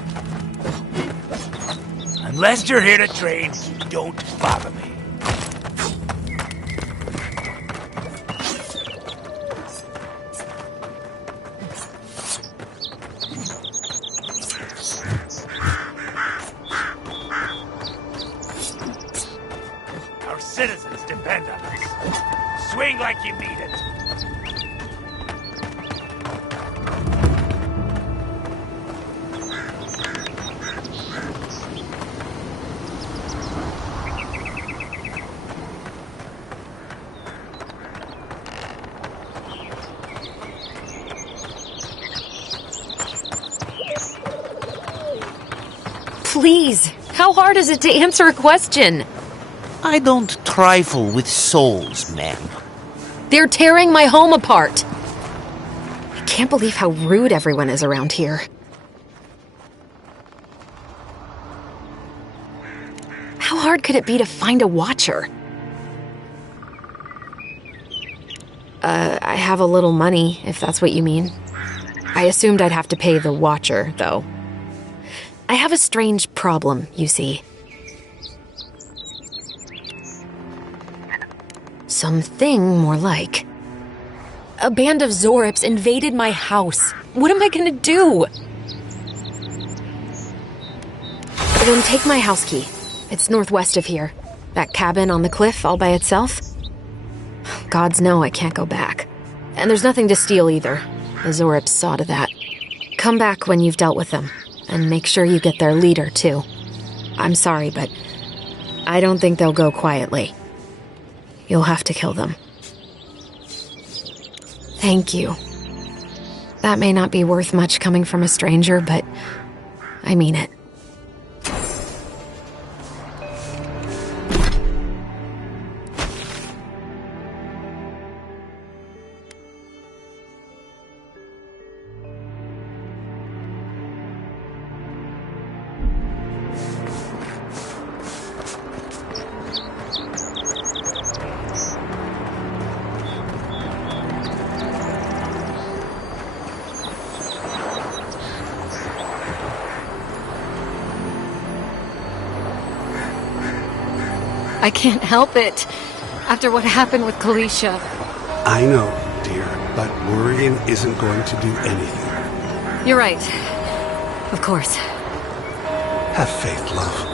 Unless you're here to train, don't bother me. Our citizens depend on us. Swing like you mean it. Please, how hard is it to answer a question? I don't trifle with souls, ma'am. They're tearing my home apart. I can't believe how rude everyone is around here. How hard could it be to find a watcher? I have a little money, if that's what you mean. I assumed I'd have to pay the watcher, though. I have a strange problem, you see. Something more like. A band of Zorips invaded my house. What am I gonna do? Then take my house key. It's northwest of here. That cabin on the cliff all by itself. Gods know I can't go back. And there's nothing to steal either. The Zorips saw to that. Come back when you've dealt with them. And make sure you get their leader, too. I'm sorry, but I don't think they'll go quietly. You'll have to kill them. Thank you. That may not be worth much coming from a stranger, but I mean it. I can't help it, after what happened with Kalisha. I know, dear, but worrying isn't going to do anything. You're right. Of course. Have faith, love.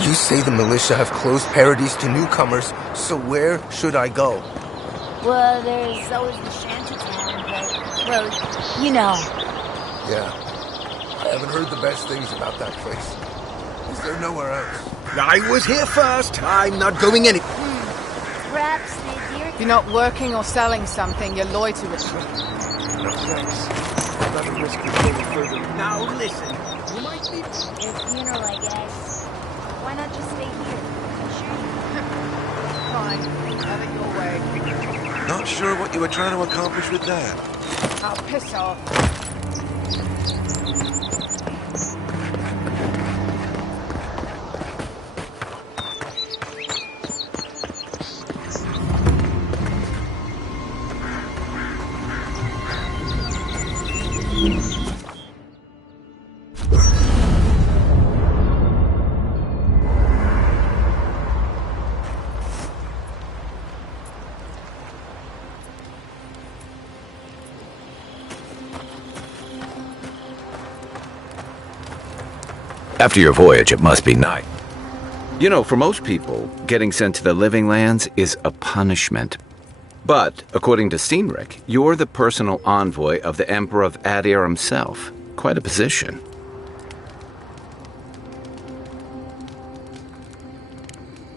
You say the militia have closed Paradise to newcomers, so where should I go? Well, there's always the shantytown, but, well, you know. Yeah. I haven't heard the best things about that place. Is there nowhere else? I was here first. I'm not going any... If you're not working or selling something, you're loyal to it. No thanks. I'd rather risk you going further. Now listen, you might be... Your funeral, I guess. Why not just stay here? Fine. Have it your way. Not sure what you were trying to accomplish with that. I'll piss off. After your voyage, it must be night. You know, for most people, getting sent to the Living Lands is a punishment. But, according to Cynric, you're the personal envoy of the Emperor of Adir himself. Quite a position.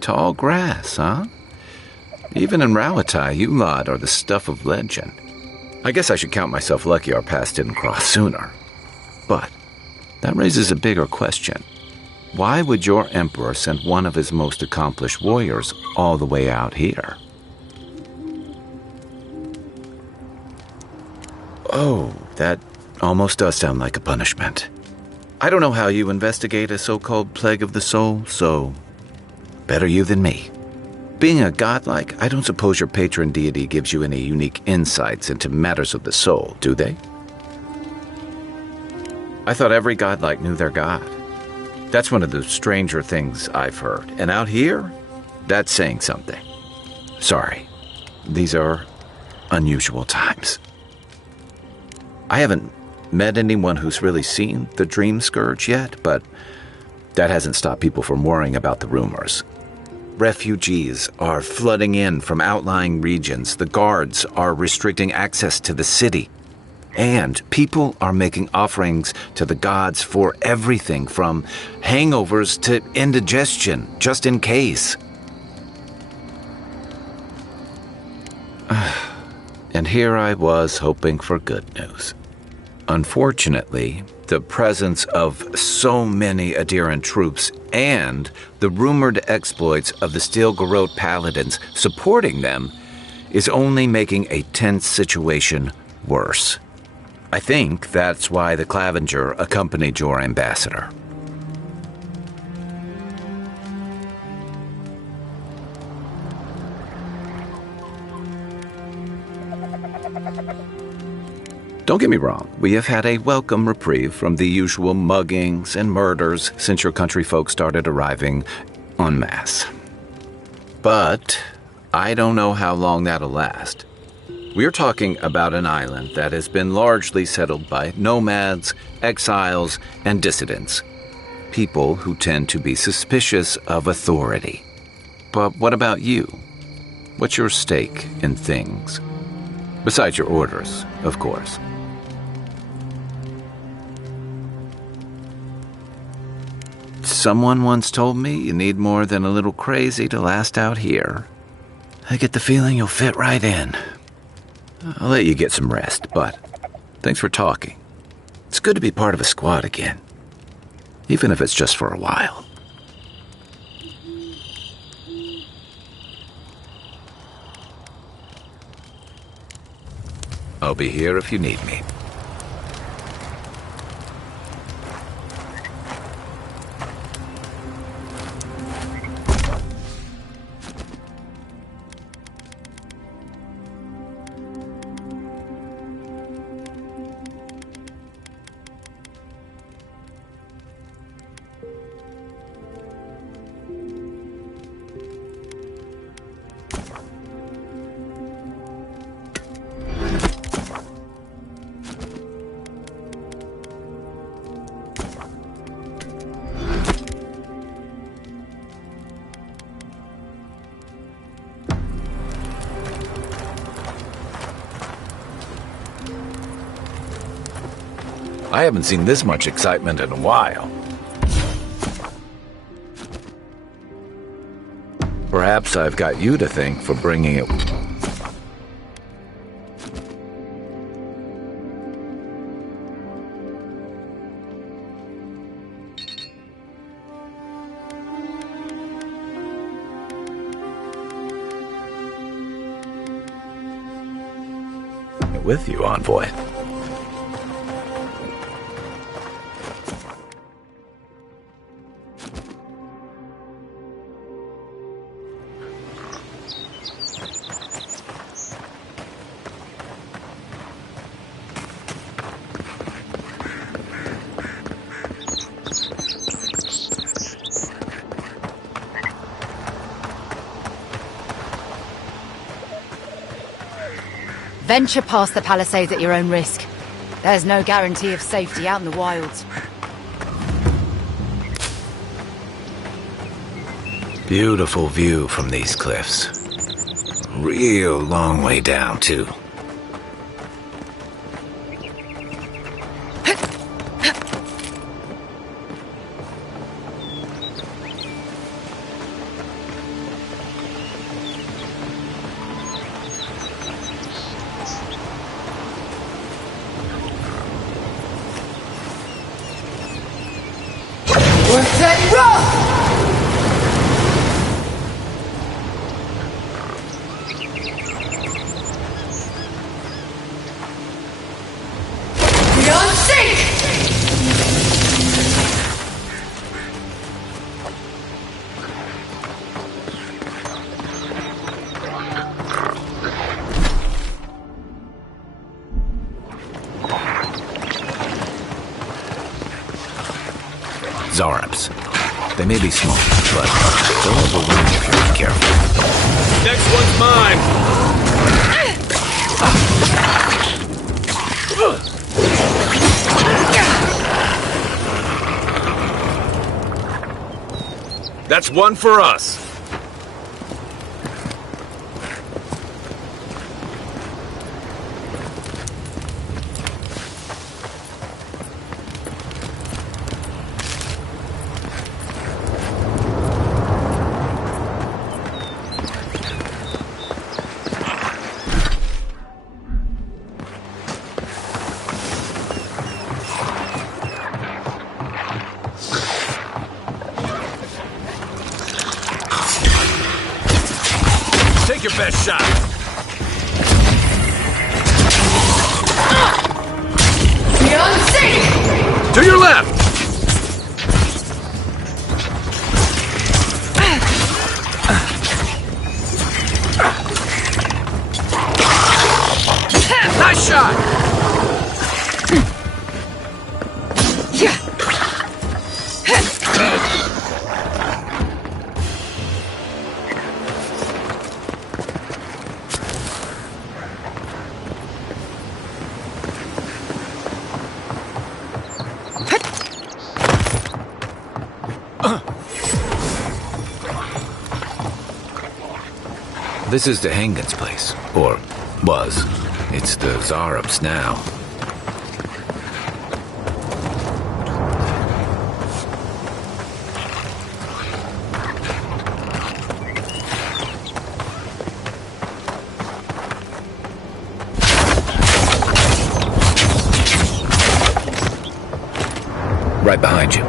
Tall grass, huh? Even in Rawatai, you lot are the stuff of legend. I guess I should count myself lucky our paths didn't cross sooner. But that raises a bigger question. Why would your emperor send one of his most accomplished warriors all the way out here? Oh, that almost does sound like a punishment. I don't know how you investigate a so-called plague of the soul, so better you than me. Being a godlike, I don't suppose your patron deity gives you any unique insights into matters of the soul, do they? I thought every godlike knew their god. That's one of the stranger things I've heard. And out here, that's saying something. Sorry, these are unusual times. I haven't met anyone who's really seen the Dream Scourge yet, but that hasn't stopped people from worrying about the rumors. Refugees are flooding in from outlying regions. The guards are restricting access to the city. And people are making offerings to the gods for everything from hangovers to indigestion, just in case. And here I was hoping for good news. Unfortunately, the presence of so many Adiran troops and the rumored exploits of the Steel Garrote paladins supporting them is only making a tense situation worse. I think that's why the Clavenger accompanied your ambassador. Don't get me wrong, we have had a welcome reprieve from the usual muggings and murders since your country folk started arriving en masse. But I don't know how long that'll last. We're talking about an island that has been largely settled by nomads, exiles, and dissidents. People who tend to be suspicious of authority. But what about you? What's your stake in things? Besides your orders, of course. Someone once told me you need more than a little crazy to last out here. I get the feeling you'll fit right in. I'll let you get some rest, but thanks for talking. It's good to be part of a squad again, even if it's just for a while. I'll be here if you need me. I haven't seen this much excitement in a while. Perhaps I've got you to thank for bringing it. it with you, Envoy. Venture past the palisades at your own risk. There's no guarantee of safety out in the wilds. Beautiful view from these cliffs. Real long way down, too. Zarops. They may be small, but they'll overwhelm you if you're not careful. Next one's mine! That's one for us. Take your best shot. Beyond sync! To your left! Nice shot! This is the Hangan's place. Or was. It's the Zarops now. Right behind you.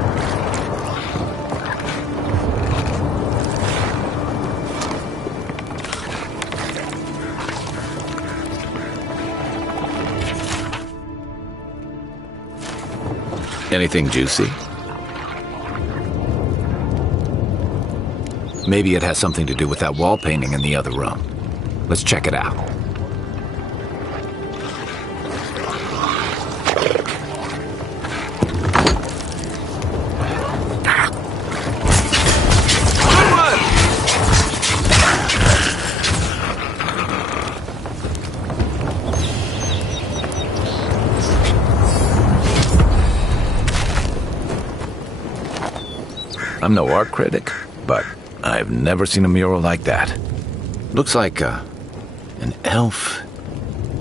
Anything juicy? Maybe it has something to do with that wall painting in the other room. Let's check it out. I'm no art critic, but I've never seen a mural like that. Looks like an elf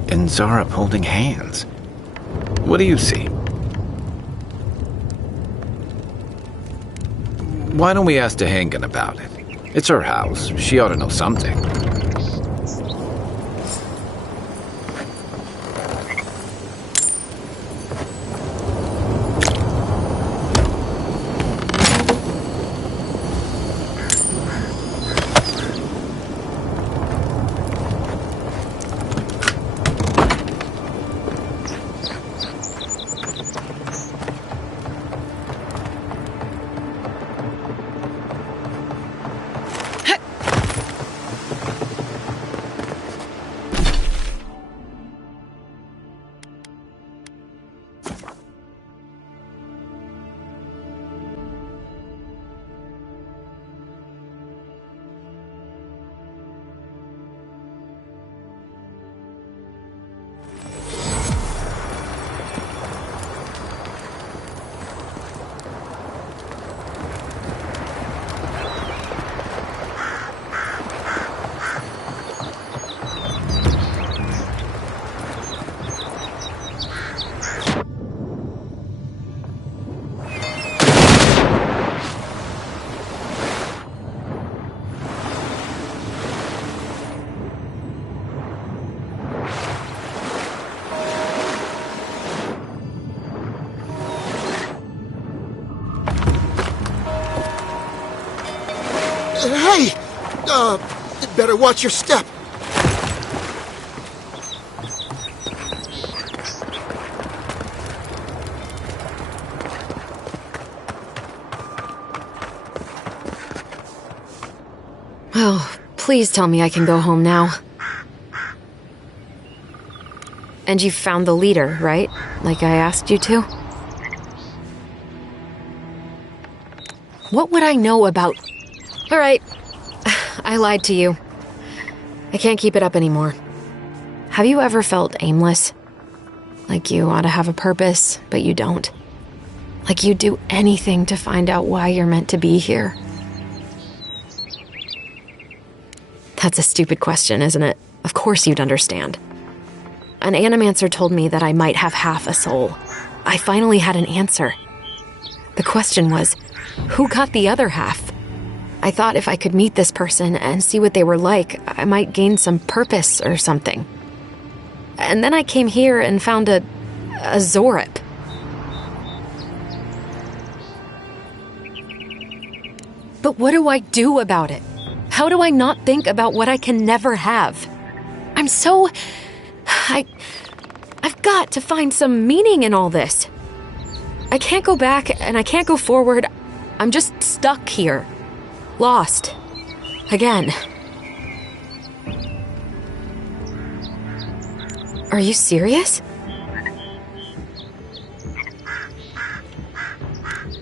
and Zarop holding hands. What do you see? Why don't we ask Hangan about it? It's her house. She ought to know something. Better watch your step. Oh, please tell me I can go home now. And you found the leader, right? Like I asked you to? What would I know about... All right, I lied to you. I can't keep it up anymore. Have you ever felt aimless? Like you ought to have a purpose, but you don't? Like you'd do anything to find out why you're meant to be here? That's a stupid question, isn't it? Of course you'd understand. An animancer told me that I might have half a soul. I finally had an answer. The question was, who got the other half? I thought if I could meet this person and see what they were like, I might gain some purpose or something. And then I came here and found a Zorip. But what do I do about it? How do I not think about what I can never have? I'm so... I've got to find some meaning in all this. I can't go back and I can't go forward. I'm just stuck here. Lost. Again. Are you serious?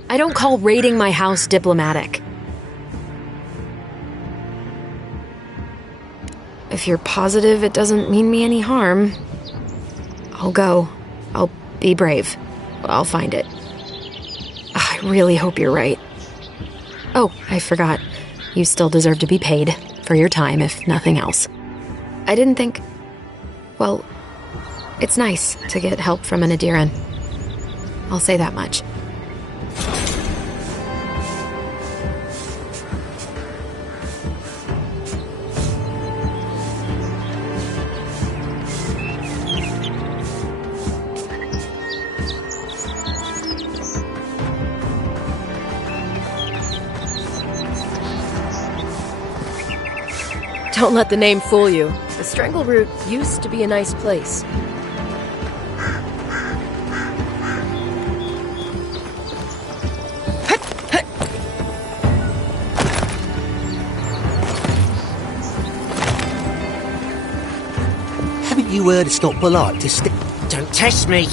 I don't call raiding my house diplomatic. If you're positive it doesn't mean me any harm, I'll go. I'll be brave. I'll find it. I really hope you're right. Oh, I forgot. You still deserve to be paid for your time, if nothing else. I didn't think... Well, it's nice to get help from an Adiran. I'll say that much. Don't let the name fool you. The Strangle Root used to be a nice place. Haven't you heard it's not polite to stick... Don't test me!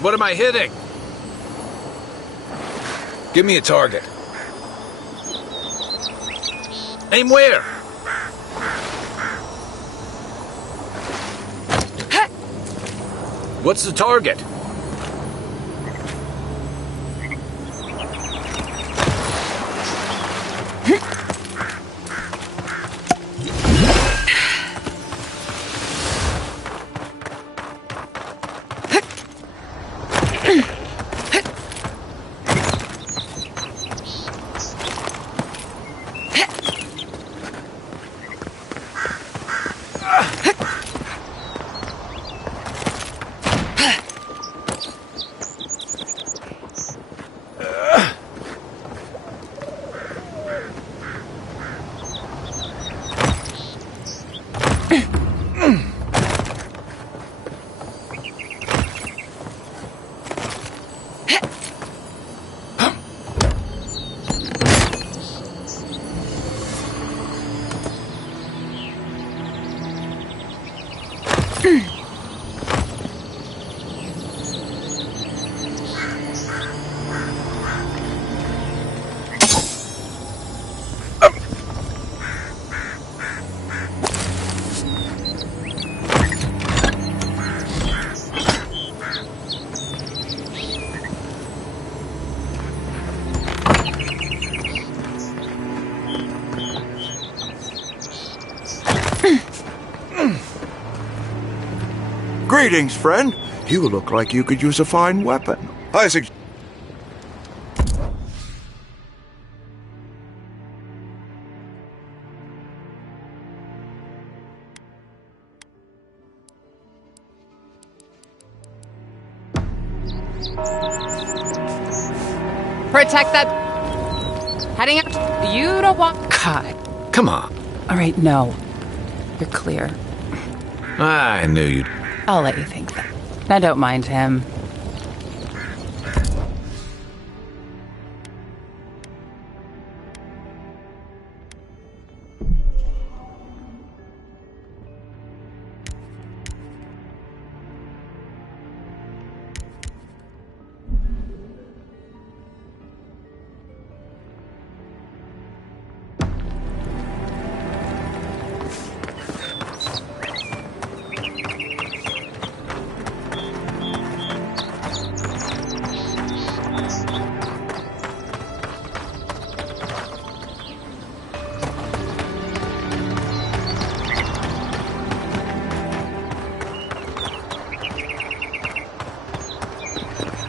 What am I hitting? Give me a target. Aim where? What's the target? Greetings, friend. You look like you could use a fine weapon. I suggest... Protect that. Heading out. You don't want. God, come on. All right, no. You're clear. I knew you'd... I'll let you think that. I don't mind him.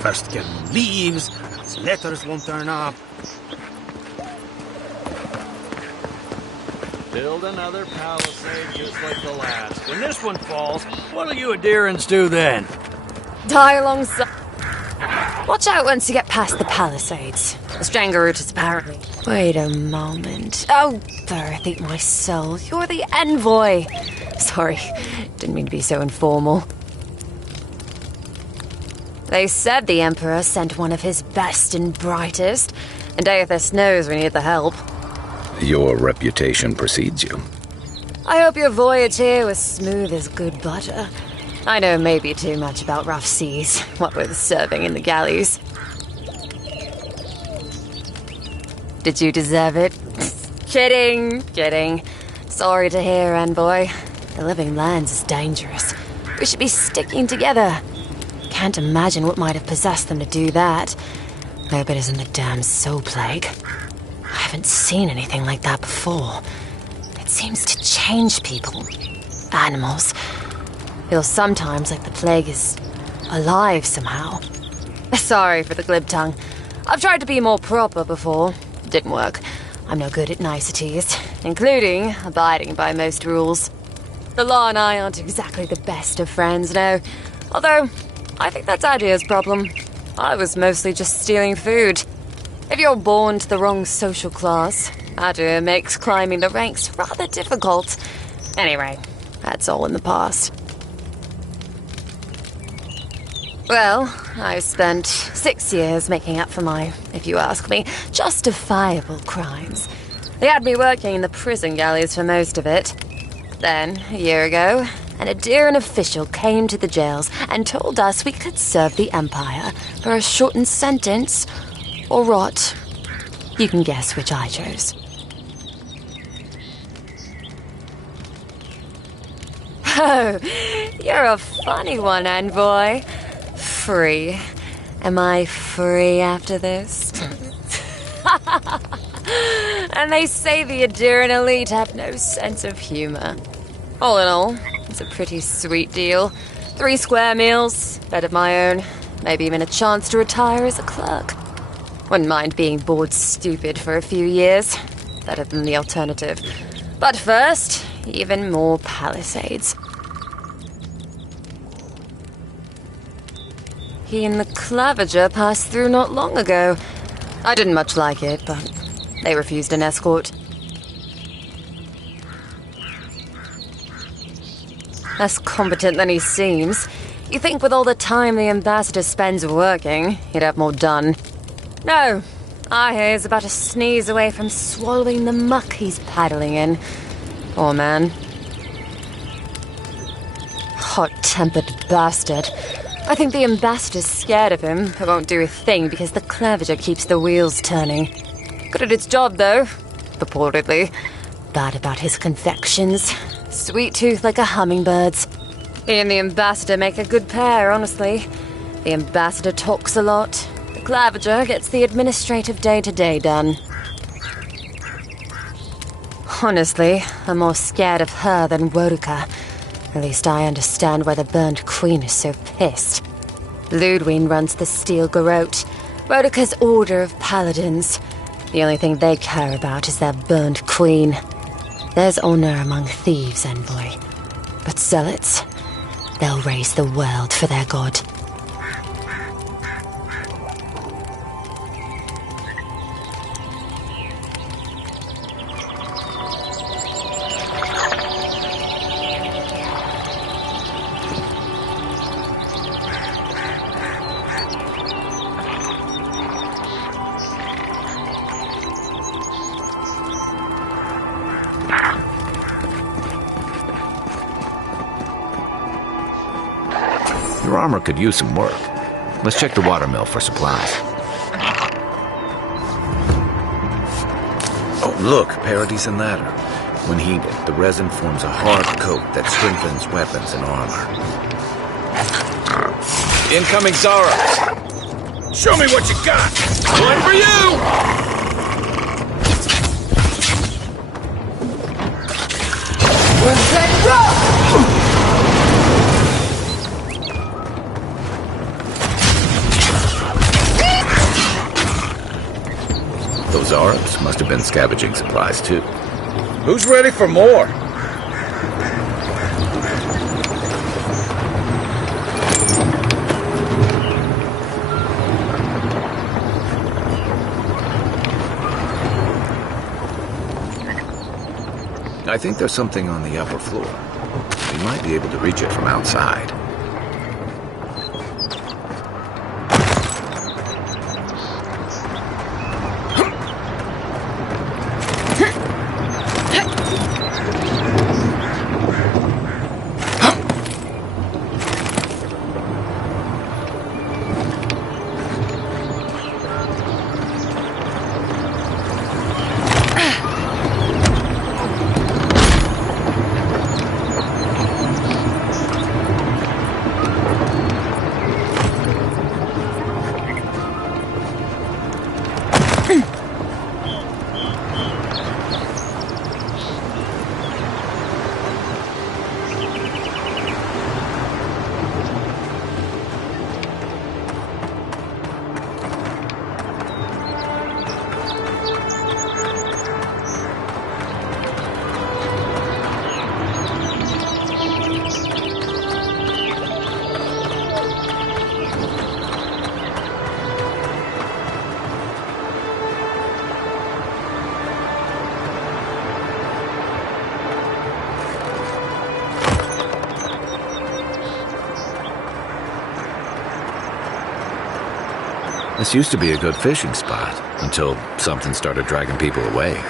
First get leaves, his letters won't turn up. Build another palisade just like the last. When this one falls, what'll you adherents do then? Die alongside. Watch out once you get past the palisades. The stronger route is apparently. Wait a moment. Oh, Earth, eat my soul. You're the envoy. Sorry, didn't mean to be so informal. They said the Emperor sent one of his best and brightest, and Aethys knows we need the help. Your reputation precedes you. I hope your voyage here was smooth as good butter. I know maybe too much about rough seas, what with serving in the galleys. Did you deserve it? Kidding. Sorry to hear, envoy. The living lands is dangerous. We should be sticking together. Can't imagine what might have possessed them to do that. Hope it isn't the damn soul plague. I haven't seen anything like that before. It seems to change people. Animals. Feels sometimes like the plague is alive somehow. Sorry for the glib tongue. I've tried to be more proper before. Didn't work. I'm no good at niceties, including abiding by most rules. The law and I aren't exactly the best of friends, no. Although, I think that's Adia's problem. I was mostly just stealing food. If you're born to the wrong social class, Adia makes climbing the ranks rather difficult. Anyway, that's all in the past. Well, I spent 6 years making up for my, if you ask me, justifiable crimes. They had me working in the prison galleys for most of it. Then, a year ago, an Adairan official came to the jails and told us we could serve the Empire for a shortened sentence or rot. You can guess which I chose. Oh, you're a funny one, envoy. Free. Am I free after this? And they say the Adiran elite have no sense of humor. All in all, it's a pretty sweet deal. 3 square meals, bed of my own, maybe even a chance to retire as a clerk. Wouldn't mind being bored stupid for a few years. Better than the alternative. But first, even more palisades. He and the Clavager passed through not long ago. I didn't much like it, but they refused an escort. Less competent than he seems. You think with all the time the ambassador spends working, he'd have more done. No, I hear he's about to sneeze away from swallowing the muck he's paddling in. Poor man. Hot-tempered bastard. I think the ambassador's scared of him, but won't do a thing because the Clavager keeps the wheels turning. Good at its job, though. Purportedly. Bad about his confections. Sweet tooth like a hummingbird's. He and the ambassador make a good pair, honestly. The ambassador talks a lot. The Clavager gets the administrative day-to-day done. Honestly, I'm more scared of her than Wodika. At least I understand why the Burned Queen is so pissed. Ludwig runs the Steel Garrote, Wodika's order of paladins. The only thing they care about is their Burned Queen. There's honor among thieves, envoy. But zealots, they'll raise the world for their god. Your armor could use some work. Let's check the watermill for supplies. Oh, look, Paradis and Ladder. When heated, the resin forms a hard coat that strengthens weapons and armor. Incoming Zaros! Show me what you got! One for you! Those Arabs must have been scavenging supplies, too. Who's ready for more? I think there's something on the upper floor. We might be able to reach it from outside. This used to be a good fishing spot, until something started dragging people away.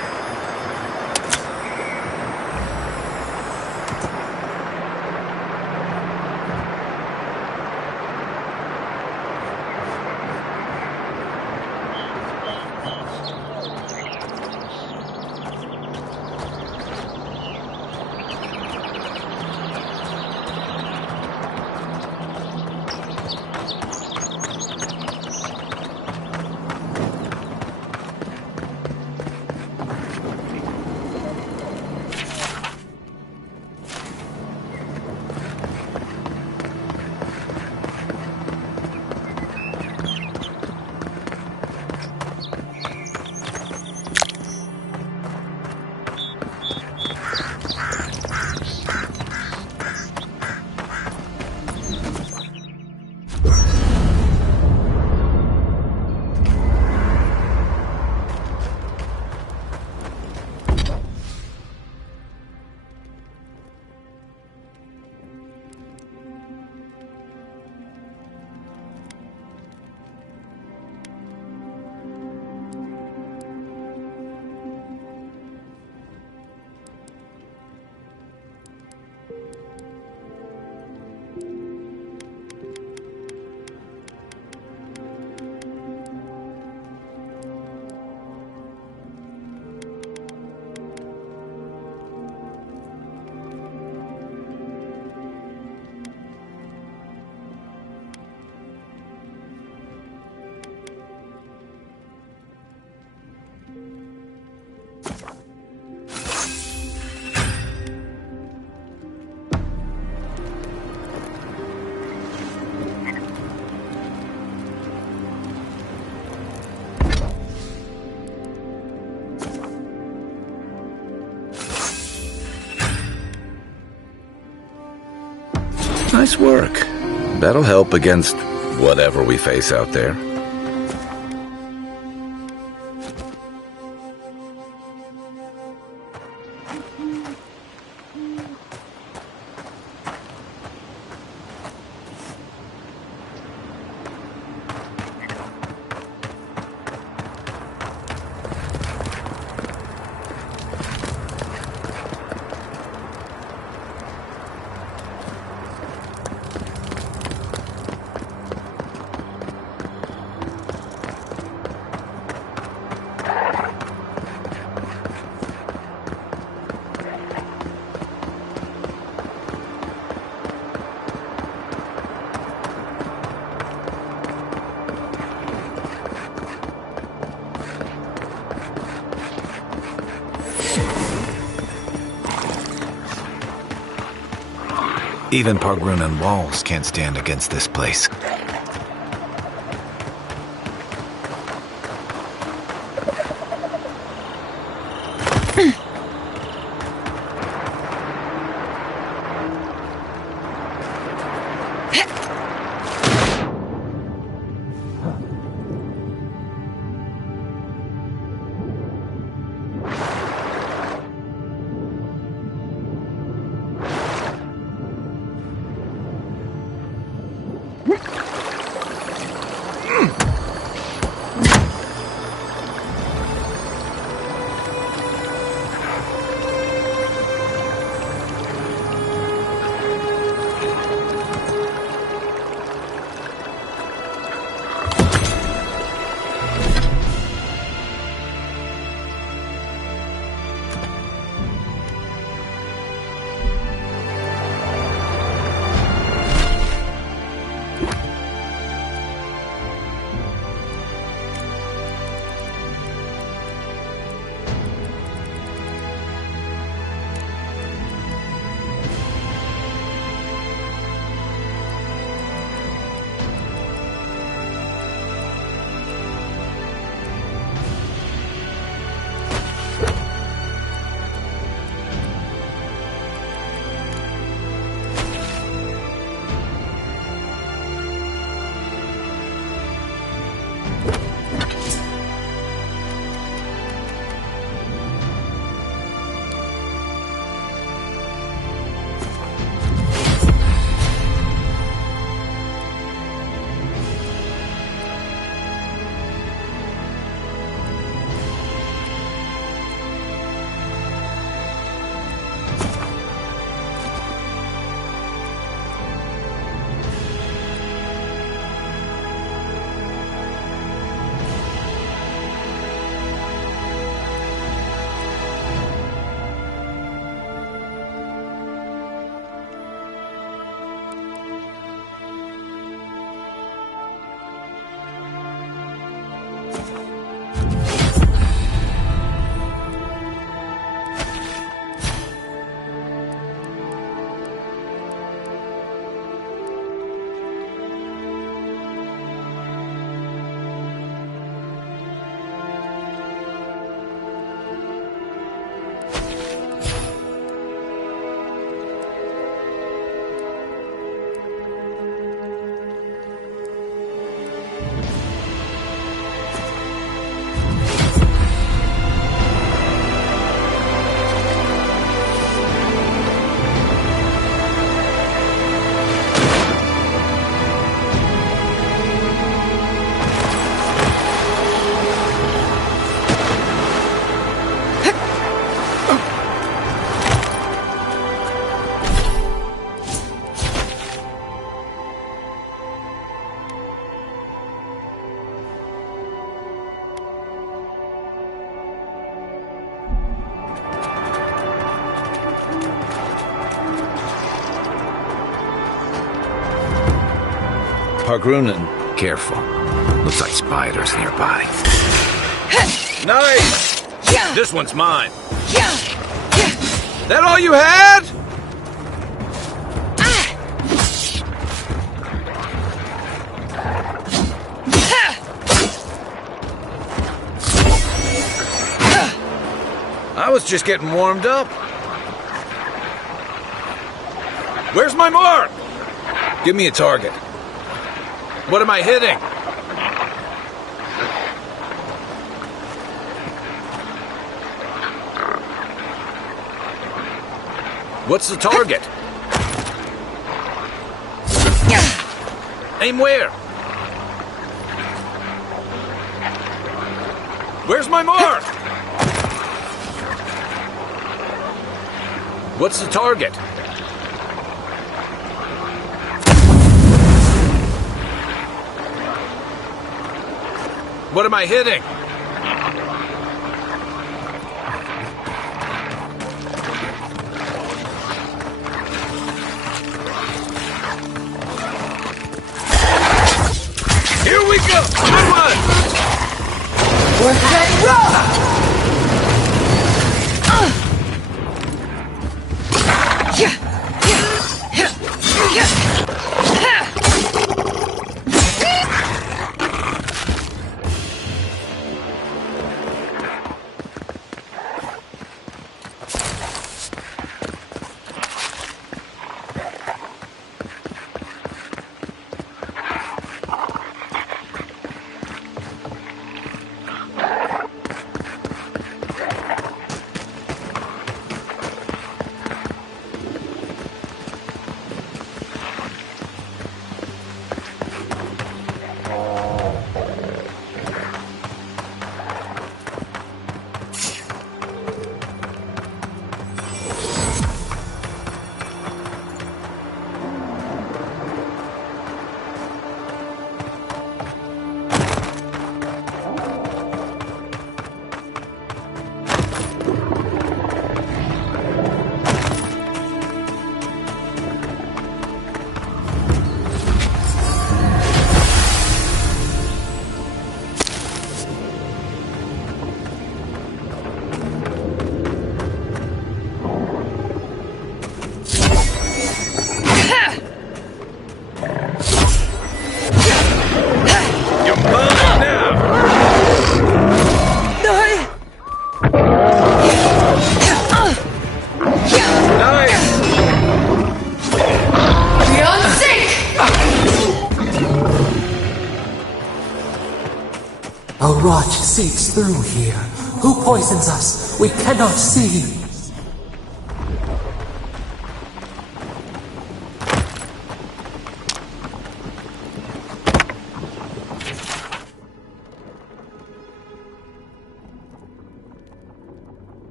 Nice work. That'll help against whatever we face out there. Even Pargrunan walls can't stand against this place. Pargrunan, careful. Looks like spiders nearby. Nice! This one's mine. That all you had? I was just getting warmed up. Where's my mark? Give me a target. What am I hitting? What's the target? Aim where? Where's my mark? What's the target? What am I hitting? Here we go! Good one! We're getting rough! A rot seeps through here. Who poisons us? We cannot see.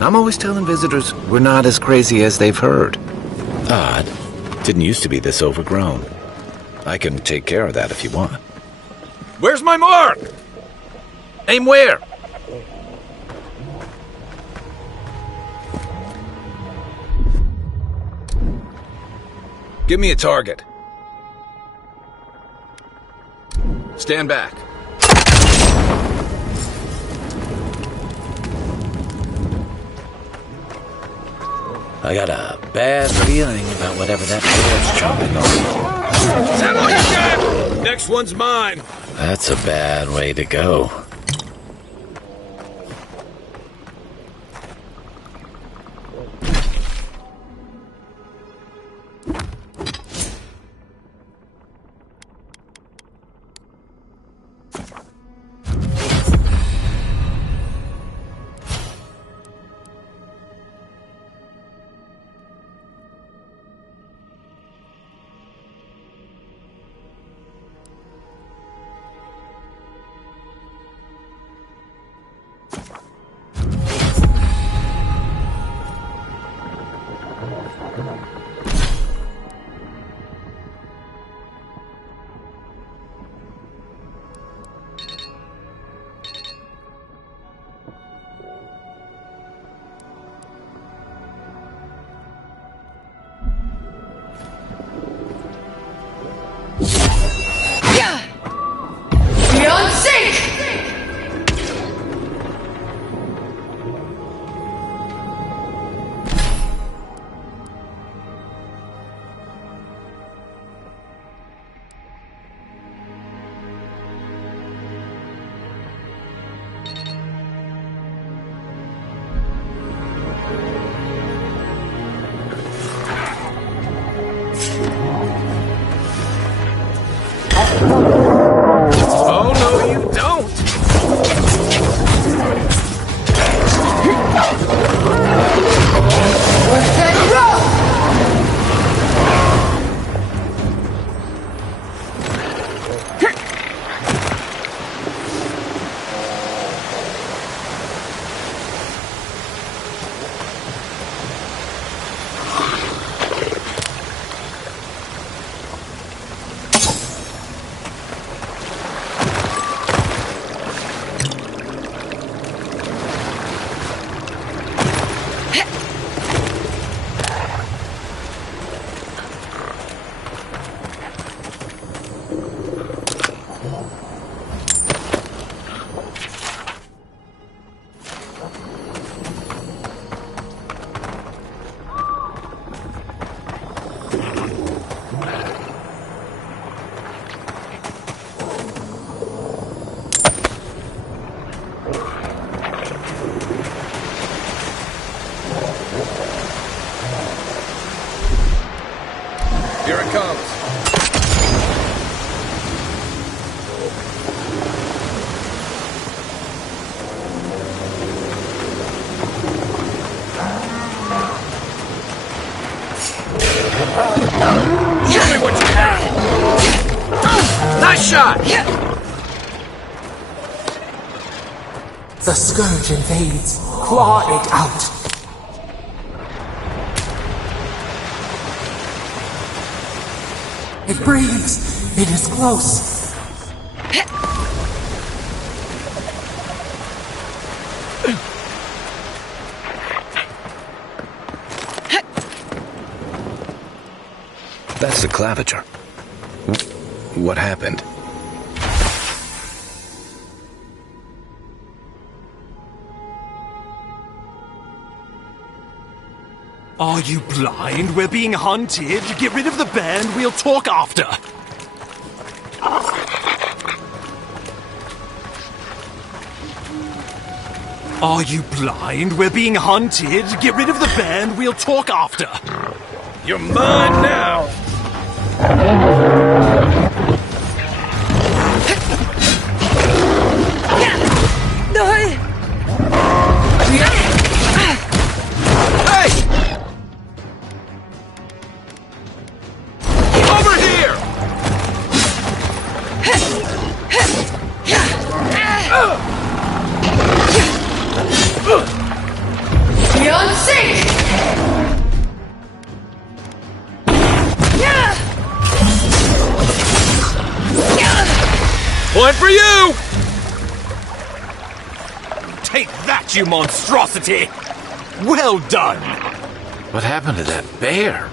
I'm always telling visitors we're not as crazy as they've heard. Odd. Didn't used to be this overgrown. I can take care of that if you want. Where's my mark? Aim where? Give me a target. Stand back. I got a bad feeling about whatever that bear's chomping on. Is that all you got? Next one's mine. That's a bad way to go. Here it comes. Show me what you have! Nice shot! The scourge invades. Claw it out. It breathes. It is close. That's the claviger. What happened? Are you blind? We're being hunted. Get rid of the band. We'll talk after. Are you blind? We're being hunted. Get rid of the band. We'll talk after. You're mine now. Beyond sync! Point for you! Take that, you monstrosity! Well done! What happened to that bear?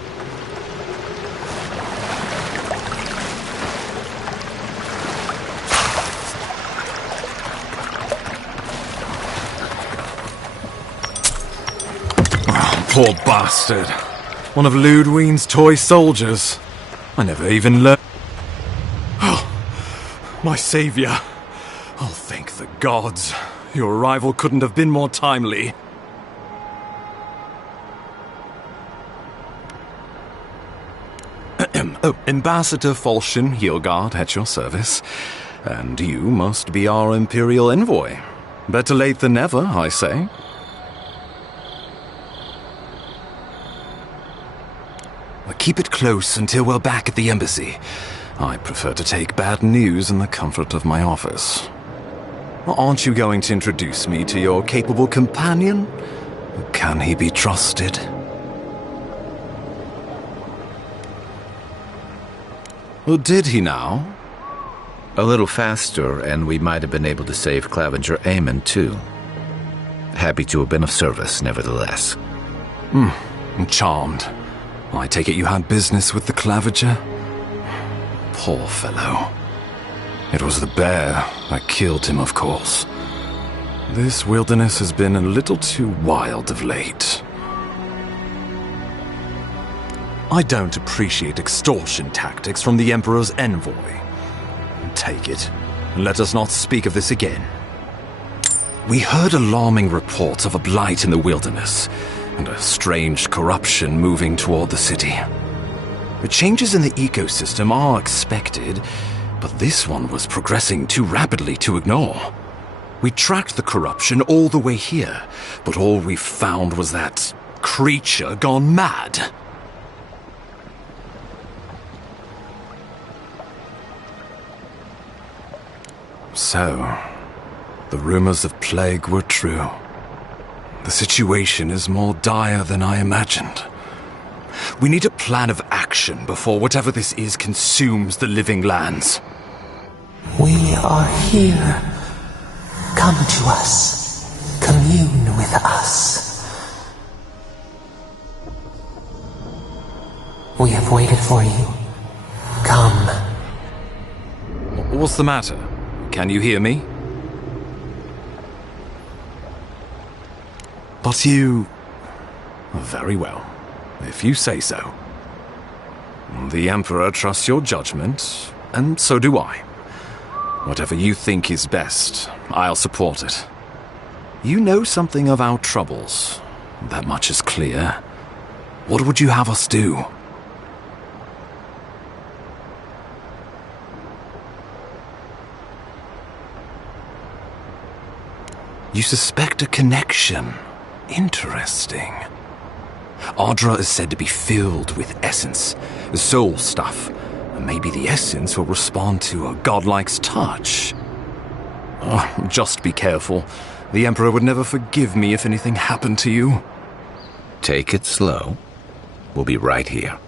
Poor bastard. One of Ludwine's toy soldiers. I never even learned. Oh, my savior. Oh, thank the gods. Your arrival couldn't have been more timely. Oh, Ambassador Falchion Heelguard at your service. And you must be our Imperial envoy. Better late than never, I say. Keep it close until we're back at the embassy. I prefer to take bad news in the comfort of my office. Aren't you going to introduce me to your capable companion? Can he be trusted? Or did he now? A little faster, and we might have been able to save Claviger Eamon, too. Happy to have been of service, nevertheless. I'm charmed. I take it you had business with the Claviger? Poor fellow. It was the bear that killed him, of course. This wilderness has been a little too wild of late. I don't appreciate extortion tactics from the Emperor's envoy. Take it, and let us not speak of this again. We heard alarming reports of a blight in the wilderness, and a strange corruption moving toward the city. The changes in the ecosystem are expected, but this one was progressing too rapidly to ignore. We tracked the corruption all the way here, but all we found was that creature gone mad. So, the rumors of plague were true. The situation is more dire than I imagined. We need a plan of action before whatever this is consumes the living lands. We are here. Come to us. Commune with us. We have waited for you. Come. What's the matter? Can you hear me? But you... Very well, if you say so. The Emperor trusts your judgment, and so do I. Whatever you think is best, I'll support it. You know something of our troubles. That much is clear. What would you have us do? You suspect a connection. Interesting. Ardra is said to be filled with essence, soul stuff. And maybe the essence will respond to a godlike's touch. Oh, just be careful. The Emperor would never forgive me if anything happened to you. Take it slow. We'll be right here.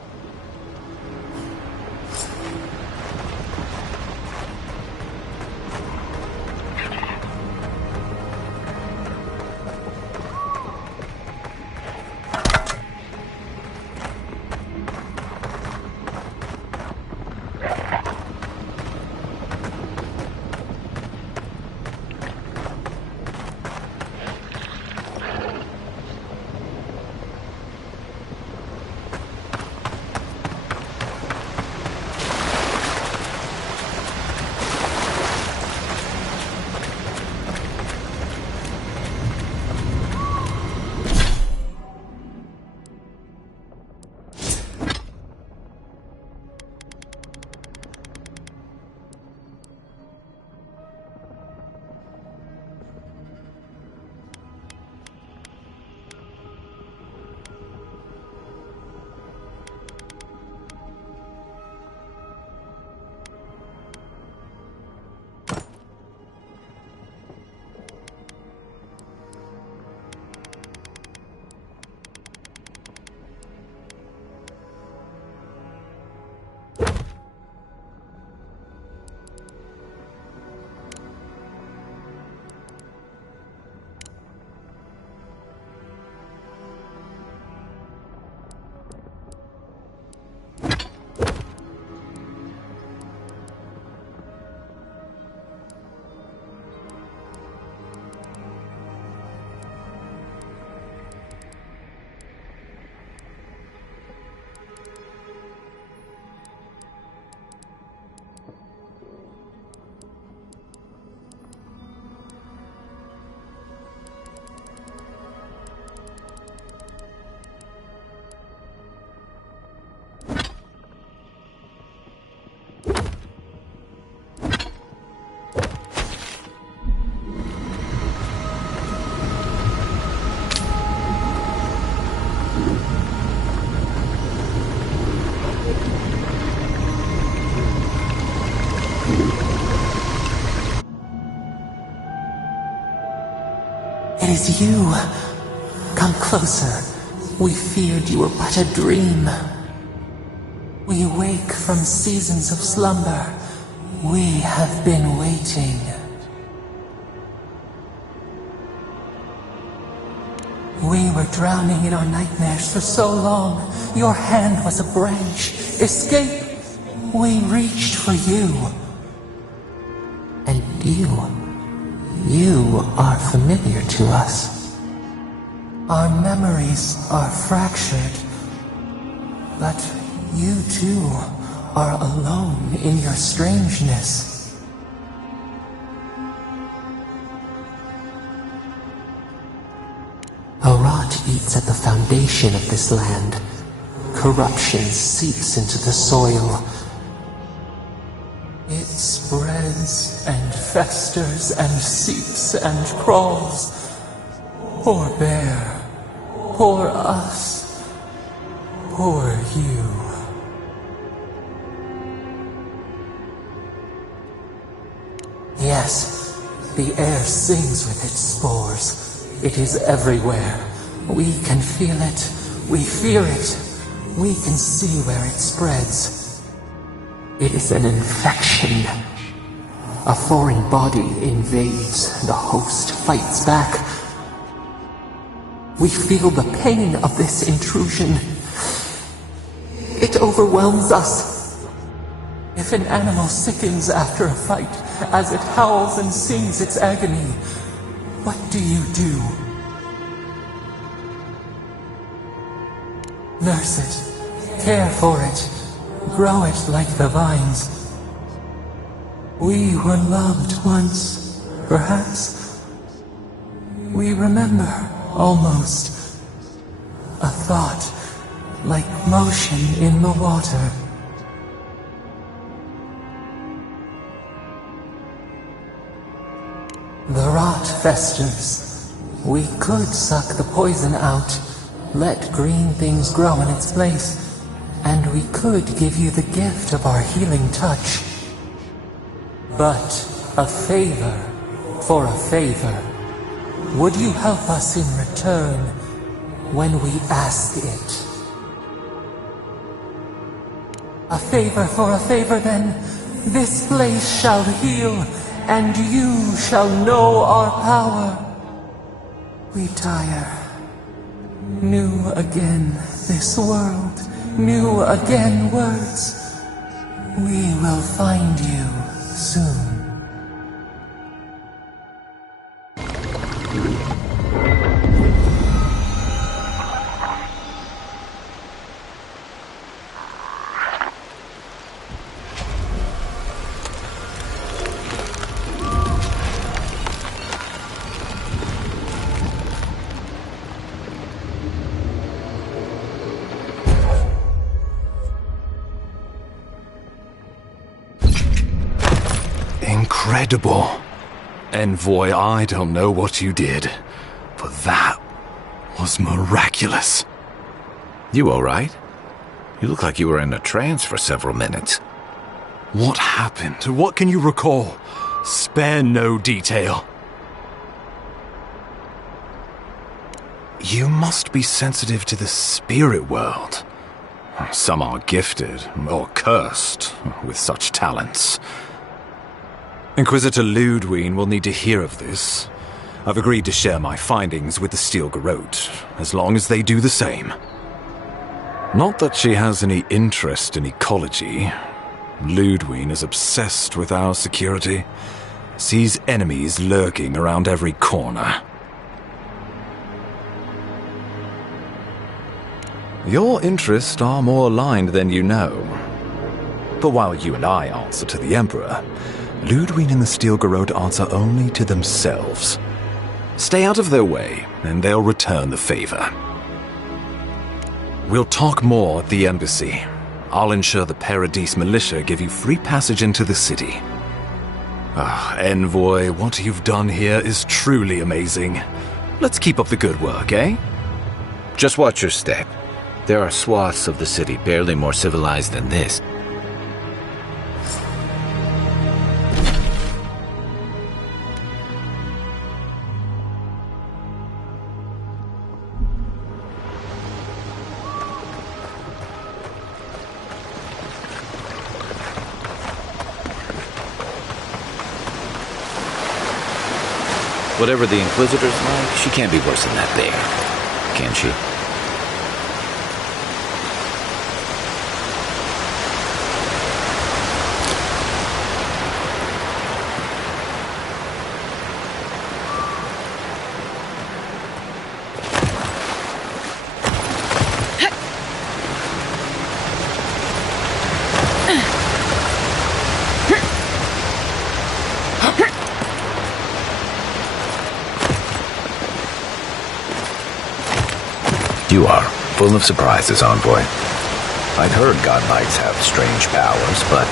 It is you. Come closer. We feared you were but a dream. We wake from seasons of slumber. We have been waiting. We were drowning in our nightmares for so long. Your hand was a branch. Escape! We reached for you. And you are familiar to us. Our memories are fractured. But you too are alone in your strangeness. A rot eats at the foundation of this land. Corruption seeps into the soil. It spreads and festers and seeps and crawls. Poor bear. Poor us. Poor you. Yes, the air sings with its spores. It is everywhere. We can feel it. We fear it. We can see where it spreads. It is an infection. A foreign body invades. The host fights back. We feel the pain of this intrusion. It overwhelms us. If an animal sickens after a fight, as it howls and sings its agony, what do you do? Nurse it, care for it, grow it like the vines. We were loved once, perhaps. We remember, almost. A thought, like motion in the water. The rot festers. We could suck the poison out, let green things grow in its place, and we could give you the gift of our healing touch. But a favor for a favor. Would you help us in return when we ask it? A favor for a favor, then. This place shall heal, and you shall know our power. We tire. New again this world, new again words. We will find you soon. Incredible. Envoy, I don't know what you did, but that was miraculous. You alright? You look like you were in a trance for several minutes. What happened? What can you recall? Spare no detail. You must be sensitive to the spirit world. Some are gifted, or cursed, with such talents. Inquisitor Ludwig will need to hear of this. I've agreed to share my findings with the Steel Garrote, as long as they do the same. Not that she has any interest in ecology. Ludwig is obsessed with our security, sees enemies lurking around every corner. Your interests are more aligned than you know. But while you and I answer to the Emperor, Ludwig and the Steel Garrote answer only to themselves. Stay out of their way, and they'll return the favor. We'll talk more at the embassy. I'll ensure the Paradise militia give you free passage into the city. Envoy, what you've done here is truly amazing. Let's keep up the good work, eh? Just watch your step. There are swaths of the city barely more civilized than this. Whatever the Inquisitor's like, she can't be worse than that bear. Can she? You are full of surprises, Envoy. I'd heard godlights have strange powers, but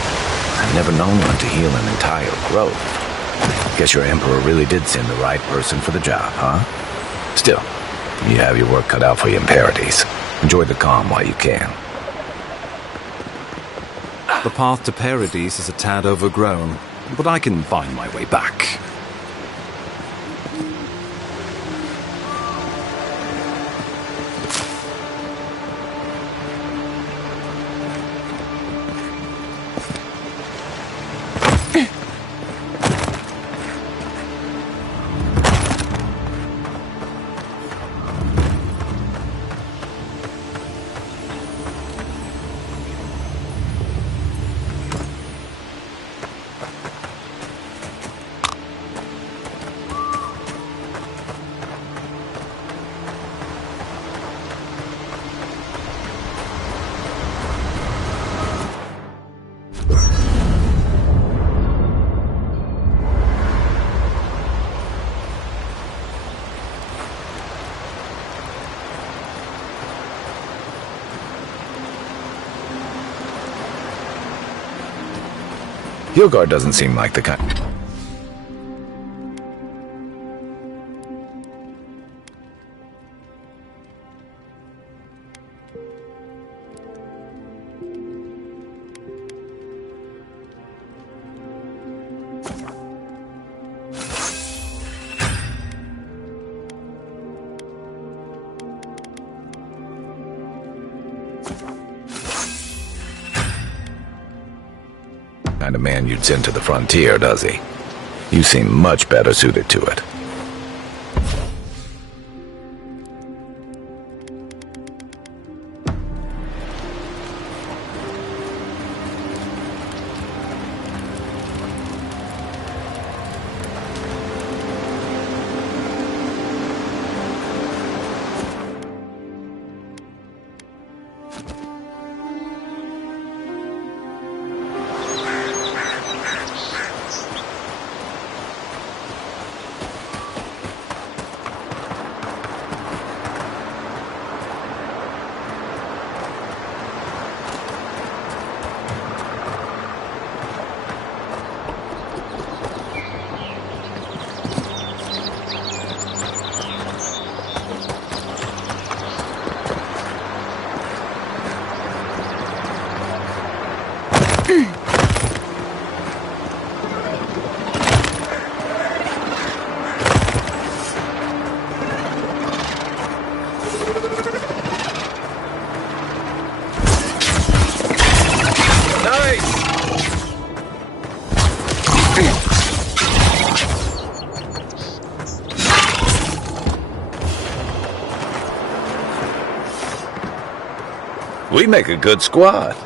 I've never known one to heal an entire grove. Guess your Emperor really did send the right person for the job, huh? Still, you have your work cut out for you in Paradise. Enjoy the calm while you can. The path to Paradise is a tad overgrown, but I can find my way back. Hilgard doesn't seem like the kind... kind of man you'd send to the frontier, does he? You seem much better suited to it. We make a good squad.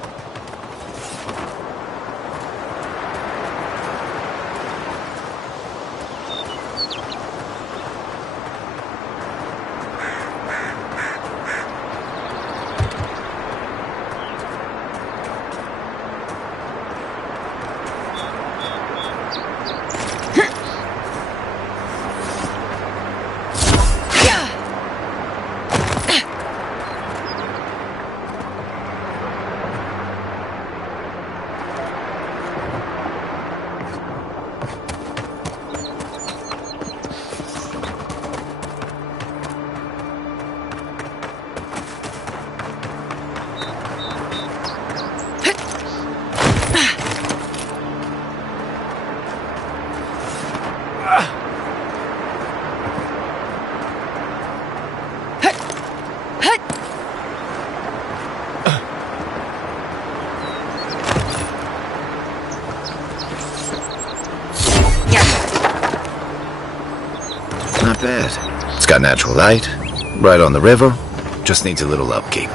Not bad. It's got natural light, right on the river, just needs a little upkeep.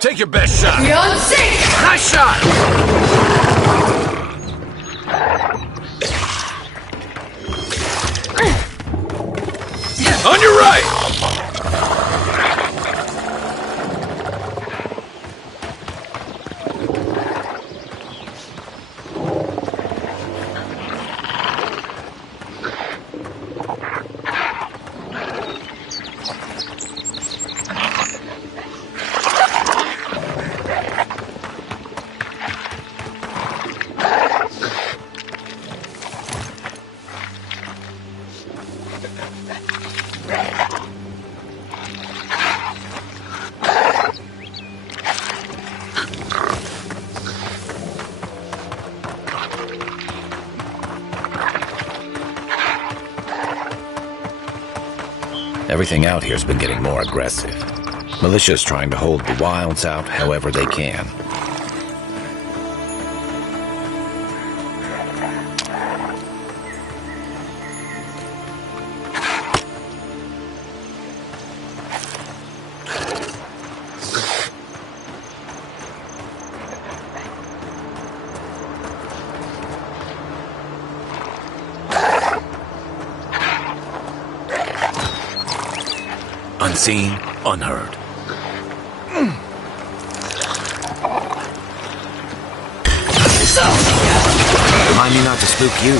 Take your best shot. Nice shot. On your right. Everything out here's been getting more aggressive. Militia's trying to hold the wilds out however they can. Unseen, unheard. Remind me not to spook you.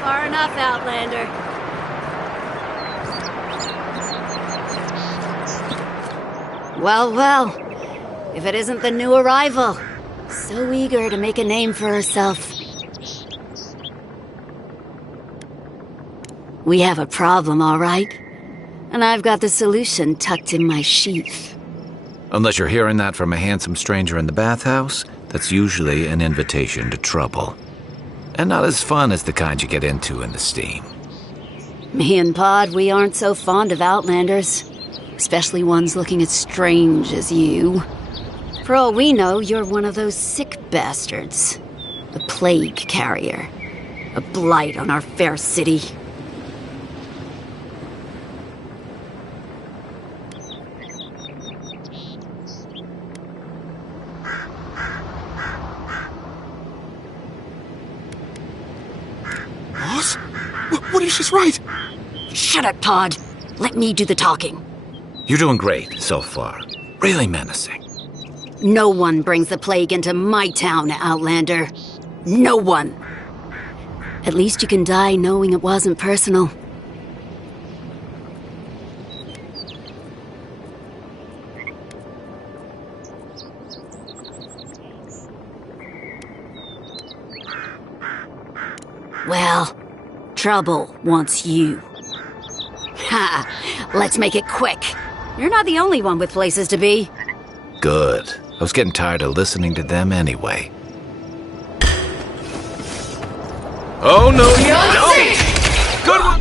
Far enough, Outlander. Well, well. If it isn't the new arrival. So eager to make a name for herself. We have a problem, all right? And I've got the solution tucked in my sheath. Unless you're hearing that from a handsome stranger in the bathhouse, that's usually an invitation to trouble. And not as fun as the kind you get into in the steam. Me and Pod, we aren't so fond of Outlanders. Especially ones looking as strange as you. For all we know, you're one of those sick bastards. A plague carrier. A blight on our fair city. What if she's right? Shut up, Todd. Let me do the talking. You're doing great so far. Really menacing. No one brings the plague into my town, Outlander. No one. At least you can die knowing it wasn't personal. Well, trouble wants you. Ha! Let's make it quick. You're not the only one with places to be. Good. I was getting tired of listening to them anyway. Oh, no, you don't! Good one!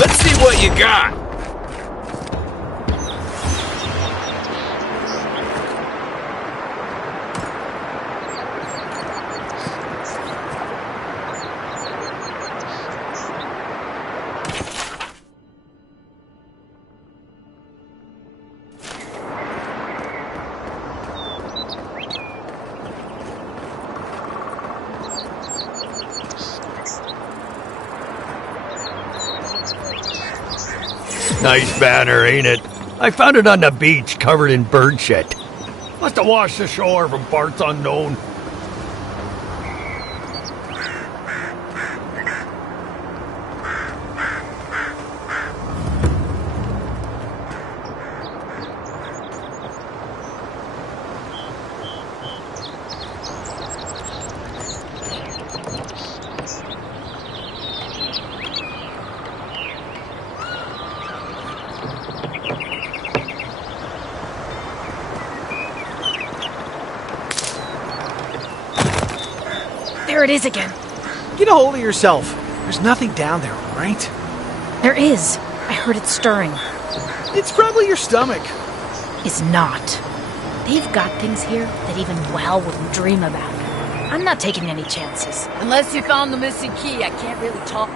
Let's see what you got! Nice banner, ain't it? I found it on the beach, covered in bird shit. Must have washed ashore from parts unknown. There it is again. Get a hold of yourself. There's nothing down there, right? There is. I heard it stirring. It's probably your stomach. It's not. They've got things here that even Well wouldn't dream about. I'm not taking any chances. Unless you found the missing key, I can't really talk.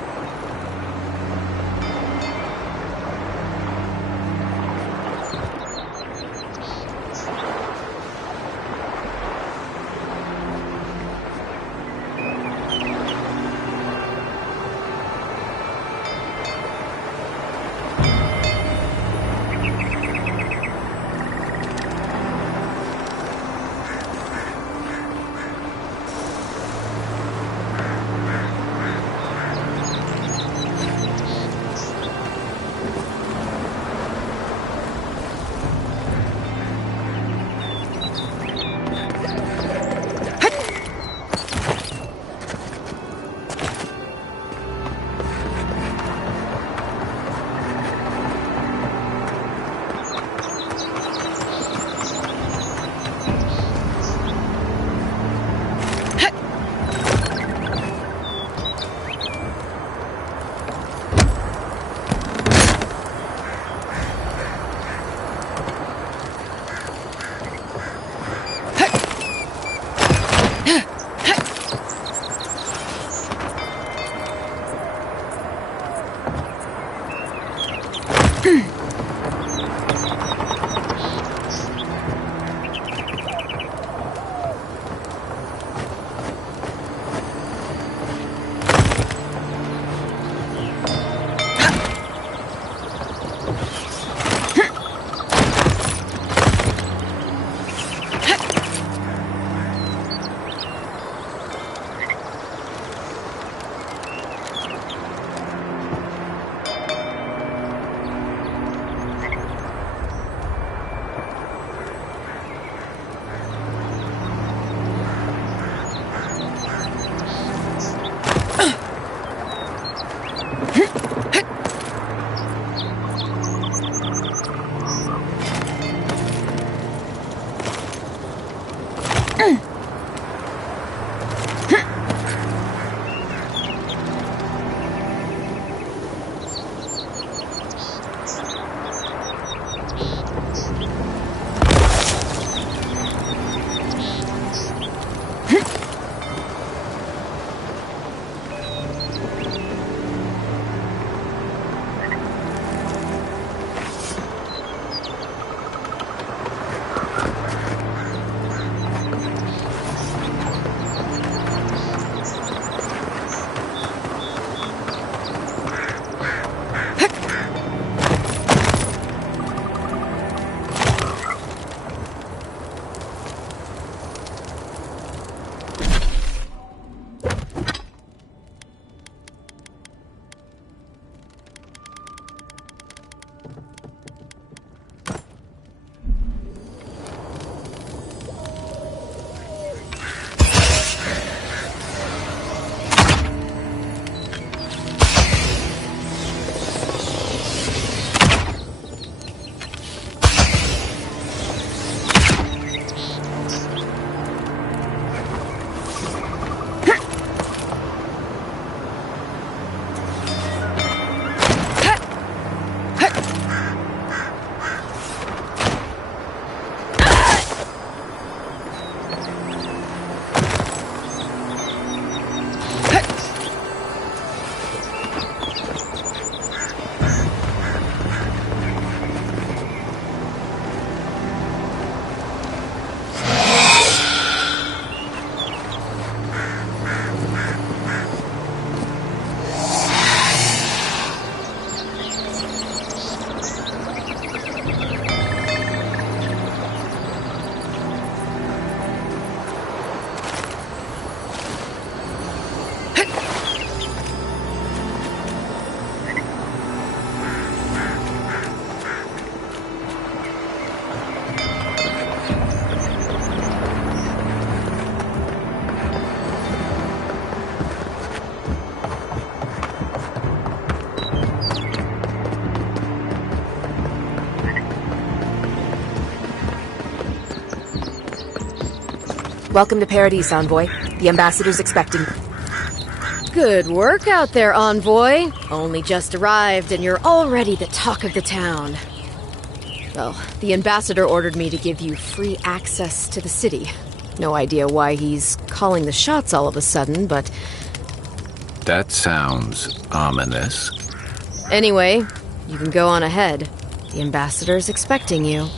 Welcome to Paradise, Envoy. The ambassador's expecting. Good work out there, Envoy. Only just arrived and you're already the talk of the town. Well, the ambassador ordered me to give you free access to the city. No idea why he's calling the shots all of a sudden, but... That sounds ominous. Anyway, you can go on ahead. The ambassador's expecting you.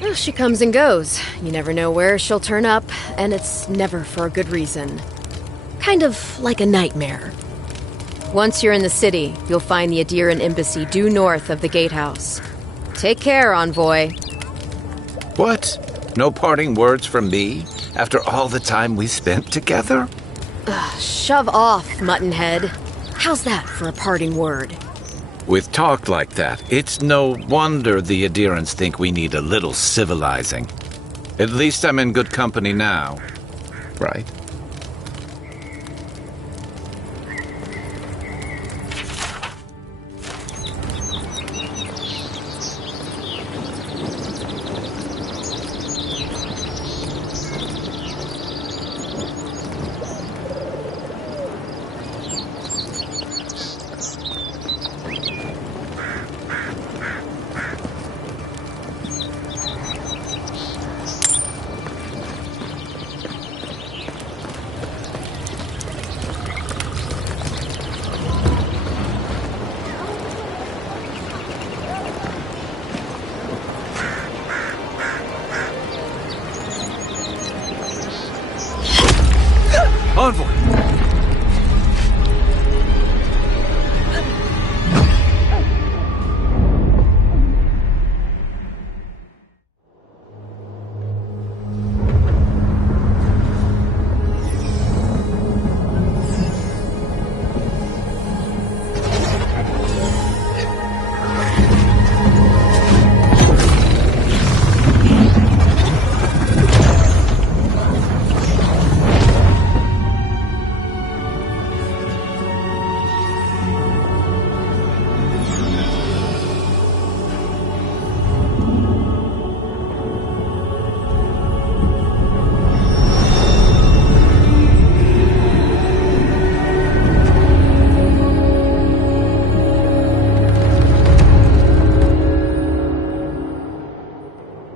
Well, she comes and goes. You never know where she'll turn up, and it's never for a good reason. Kind of like a nightmare. Once you're in the city, you'll find the Adiran embassy due north of the gatehouse. Take care, Envoy. What? No parting words from me after all the time we spent together? Shove off, Muttonhead. How's that for a parting word? With talk like that, it's no wonder the Adirans think we need a little civilizing. At least I'm in good company now, right? Envoy!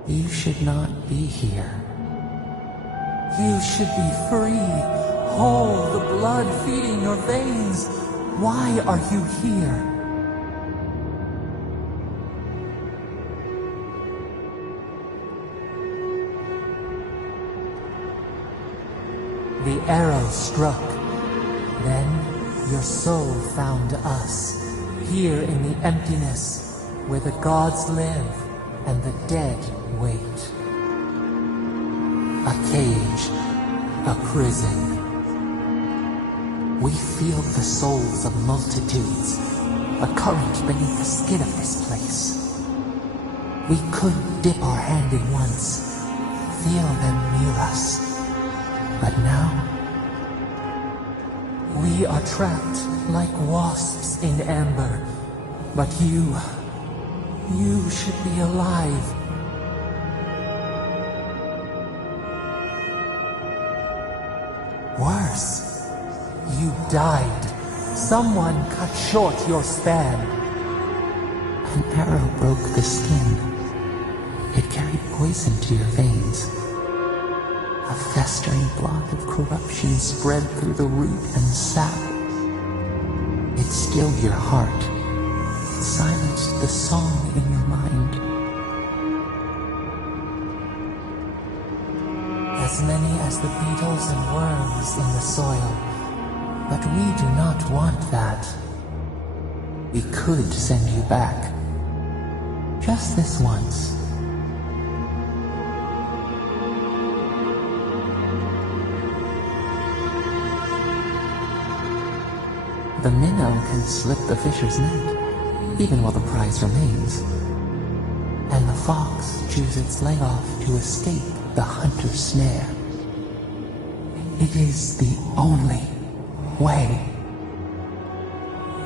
You should not be here. You should be free, whole, the blood feeding your veins. Why are you here? The arrow struck. Then your soul found us, here in the emptiness, where the gods live and the dead wait. A cage, a prison. We feel the souls of multitudes, a current beneath the skin of this place. We could dip our hand in once, feel them near us. But now, we are trapped like wasps in amber. But you should be alive. Worse, you died. Someone cut short your span. An arrow broke the skin. It carried poison to your veins. A festering blot of corruption spread through the root and sap. It stilled your heart. It silenced the song in your mind. As many as the beetles and worms in the soil. But we do not want that. We could send you back. Just this once. The minnow can slip the fisher's net, even while the prize remains. And the fox chews its leg off to escape the hunter's snare. It is the only way.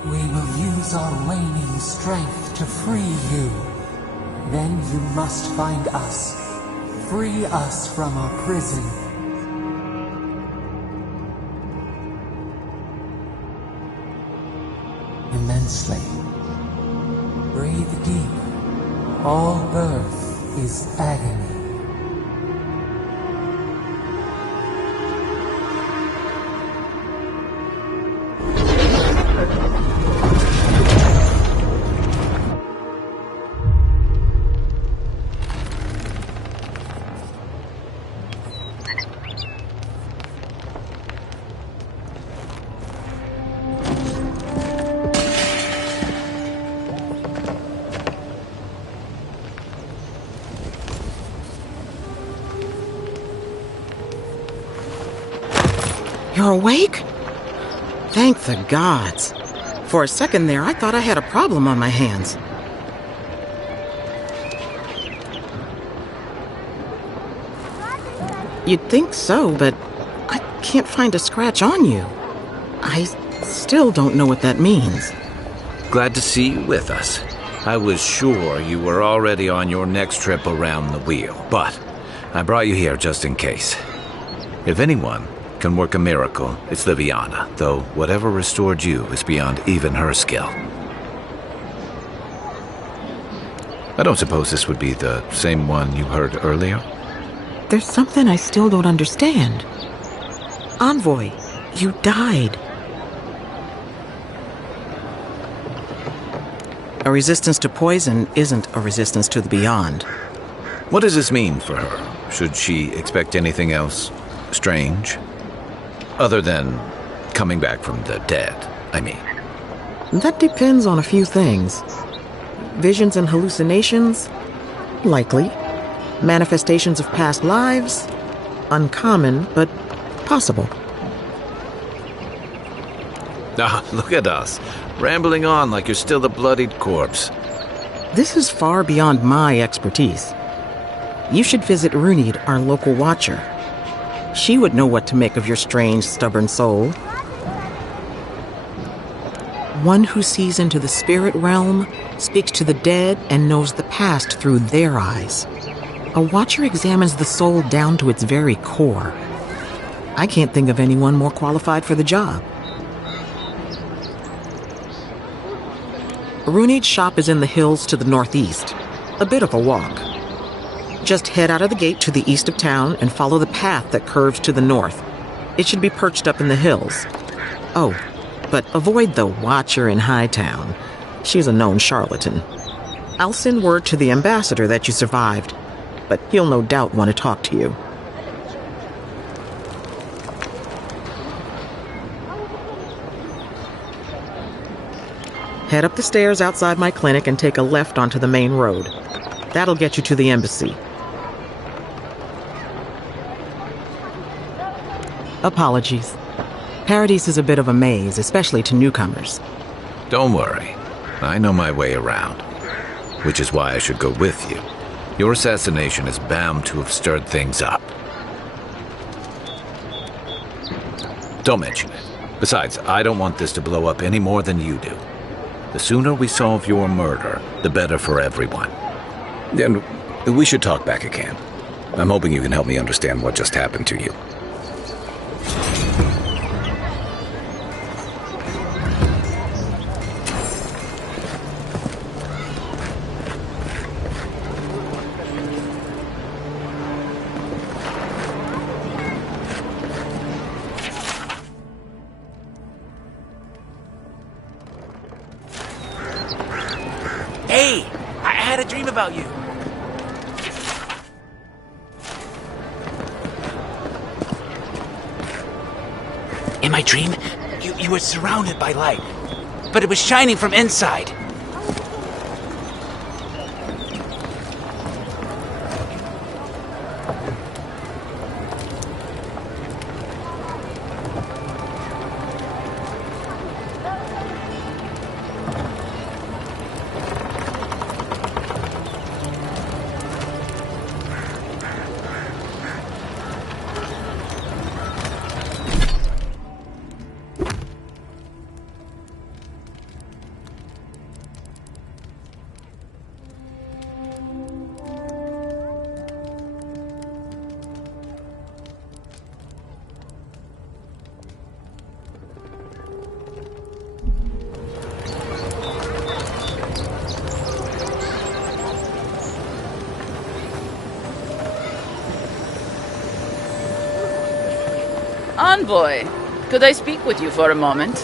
We will use our waning strength to free you. Then you must find us. Free us from our prison. Immensely. Breathe deep. All birth is agony. You're awake? Thank the gods. For a second there, I thought I had a problem on my hands. You'd think so, but I can't find a scratch on you. I still don't know what that means. Glad to see you with us. I was sure you were already on your next trip around the wheel, but I brought you here just in case. If anyone can work a miracle, it's Liviana, though whatever restored you is beyond even her skill. I don't suppose this would be the same one you heard earlier? There's something I still don't understand. Envoy, you died. A resistance to poison isn't a resistance to the beyond. What does this mean for her? Should she expect anything else strange? Other than coming back from the dead, I mean. That depends on a few things. Visions and hallucinations? Likely. Manifestations of past lives? Uncommon, but possible. Ah, look at us, rambling on like you're still the bloodied corpse. This is far beyond my expertise. You should visit Runid, our local watcher. She would know what to make of your strange, stubborn soul. One who sees into the spirit realm, speaks to the dead, and knows the past through their eyes. A watcher examines the soul down to its very core. I can't think of anyone more qualified for the job. Runid's shop is in the hills to the northeast. A bit of a walk. Just head out of the gate to the east of town and follow the path that curves to the north. It should be perched up in the hills. Oh, but avoid the Watcher in Hightown. She's a known charlatan. I'll send word to the ambassador that you survived, but he'll no doubt want to talk to you. Head up the stairs outside my clinic and take a left onto the main road. That'll get you to the embassy. Apologies. Paradise is a bit of a maze, especially to newcomers. Don't worry. I know my way around. Which is why I should go with you. Your assassination is bound to have stirred things up. Don't mention it. Besides, I don't want this to blow up any more than you do. The sooner we solve your murder, the better for everyone. Then we should talk back again. I'm hoping you can help me understand what just happened to you. Hey, I had a dream about you. In my dream, you were surrounded by light, but it was shining from inside. Envoy, could I speak with you for a moment?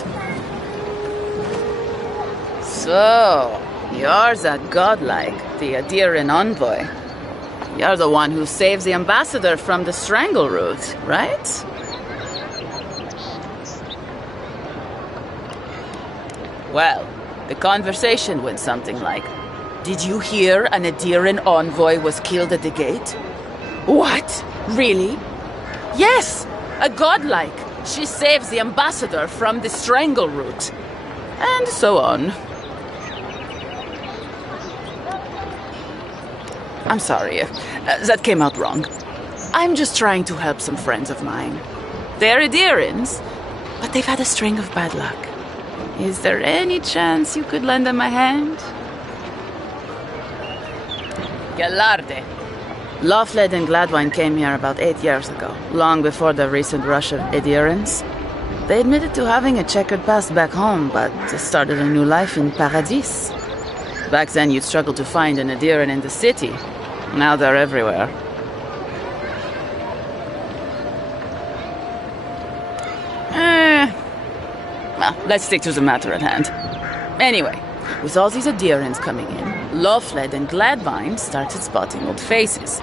So, you're that godlike, the Adiran envoy. You're the one who saves the ambassador from the strangle root, right? Well, the conversation went something like, did you hear an Adiran envoy was killed at the gate? What? Really? Yes! A godlike. She saves the ambassador from the strangle root. And so on. I'm sorry. That came out wrong. I'm just trying to help some friends of mine. They're Adirans, but they've had a string of bad luck. Is there any chance you could lend them a hand? Galarde. Loughled and Gladwine came here about 8 years ago, long before the recent rush of Adirans. They admitted to having a checkered past back home, but started a new life in Paradis. Back then, you'd struggle to find an Adiran in the city. Now they're everywhere. Well, let's stick to the matter at hand. Anyway, with all these Adirans coming in, Loughled and Gladwine started spotting old faces.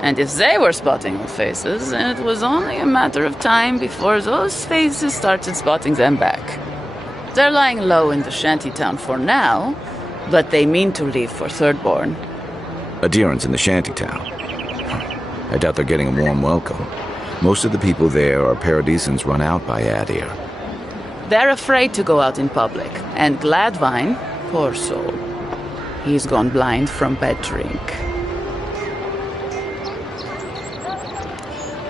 And if they were spotting old faces, it was only a matter of time before those faces started spotting them back. They're lying low in the shantytown for now, but they mean to leave for Thirdborn. Adirans in the shantytown. I doubt they're getting a warm welcome. Most of the people there are Paradisans run out by Adir. They're afraid to go out in public, and Gladwine, poor soul, he's gone blind from bad drink.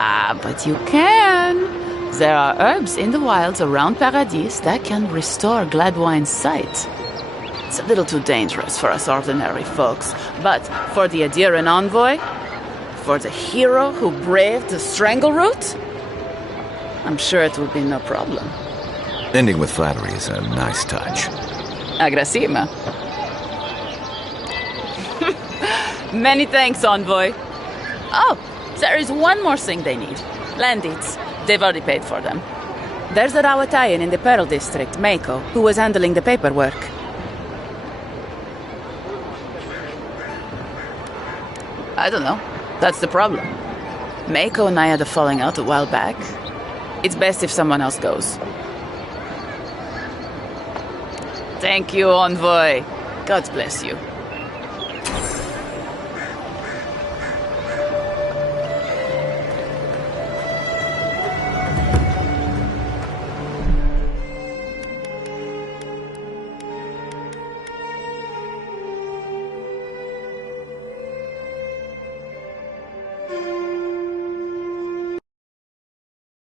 Ah, but you can. There are herbs in the wilds around Paradis that can restore Gladwine's sight. It's a little too dangerous for us ordinary folks, but for the Adiran envoy, for the hero who braved the strangle root, I'm sure it will be no problem. Ending with flattery is a nice touch. Agrasima. Many thanks, envoy. Oh, there is one more thing they need. Land deeds. They've already paid for them. There's a Rawatayan in the Pearl District, Mako, who was handling the paperwork. I don't know. That's the problem. Mako and I had a falling out a while back. It's best if someone else goes. Thank you, envoy. God bless you.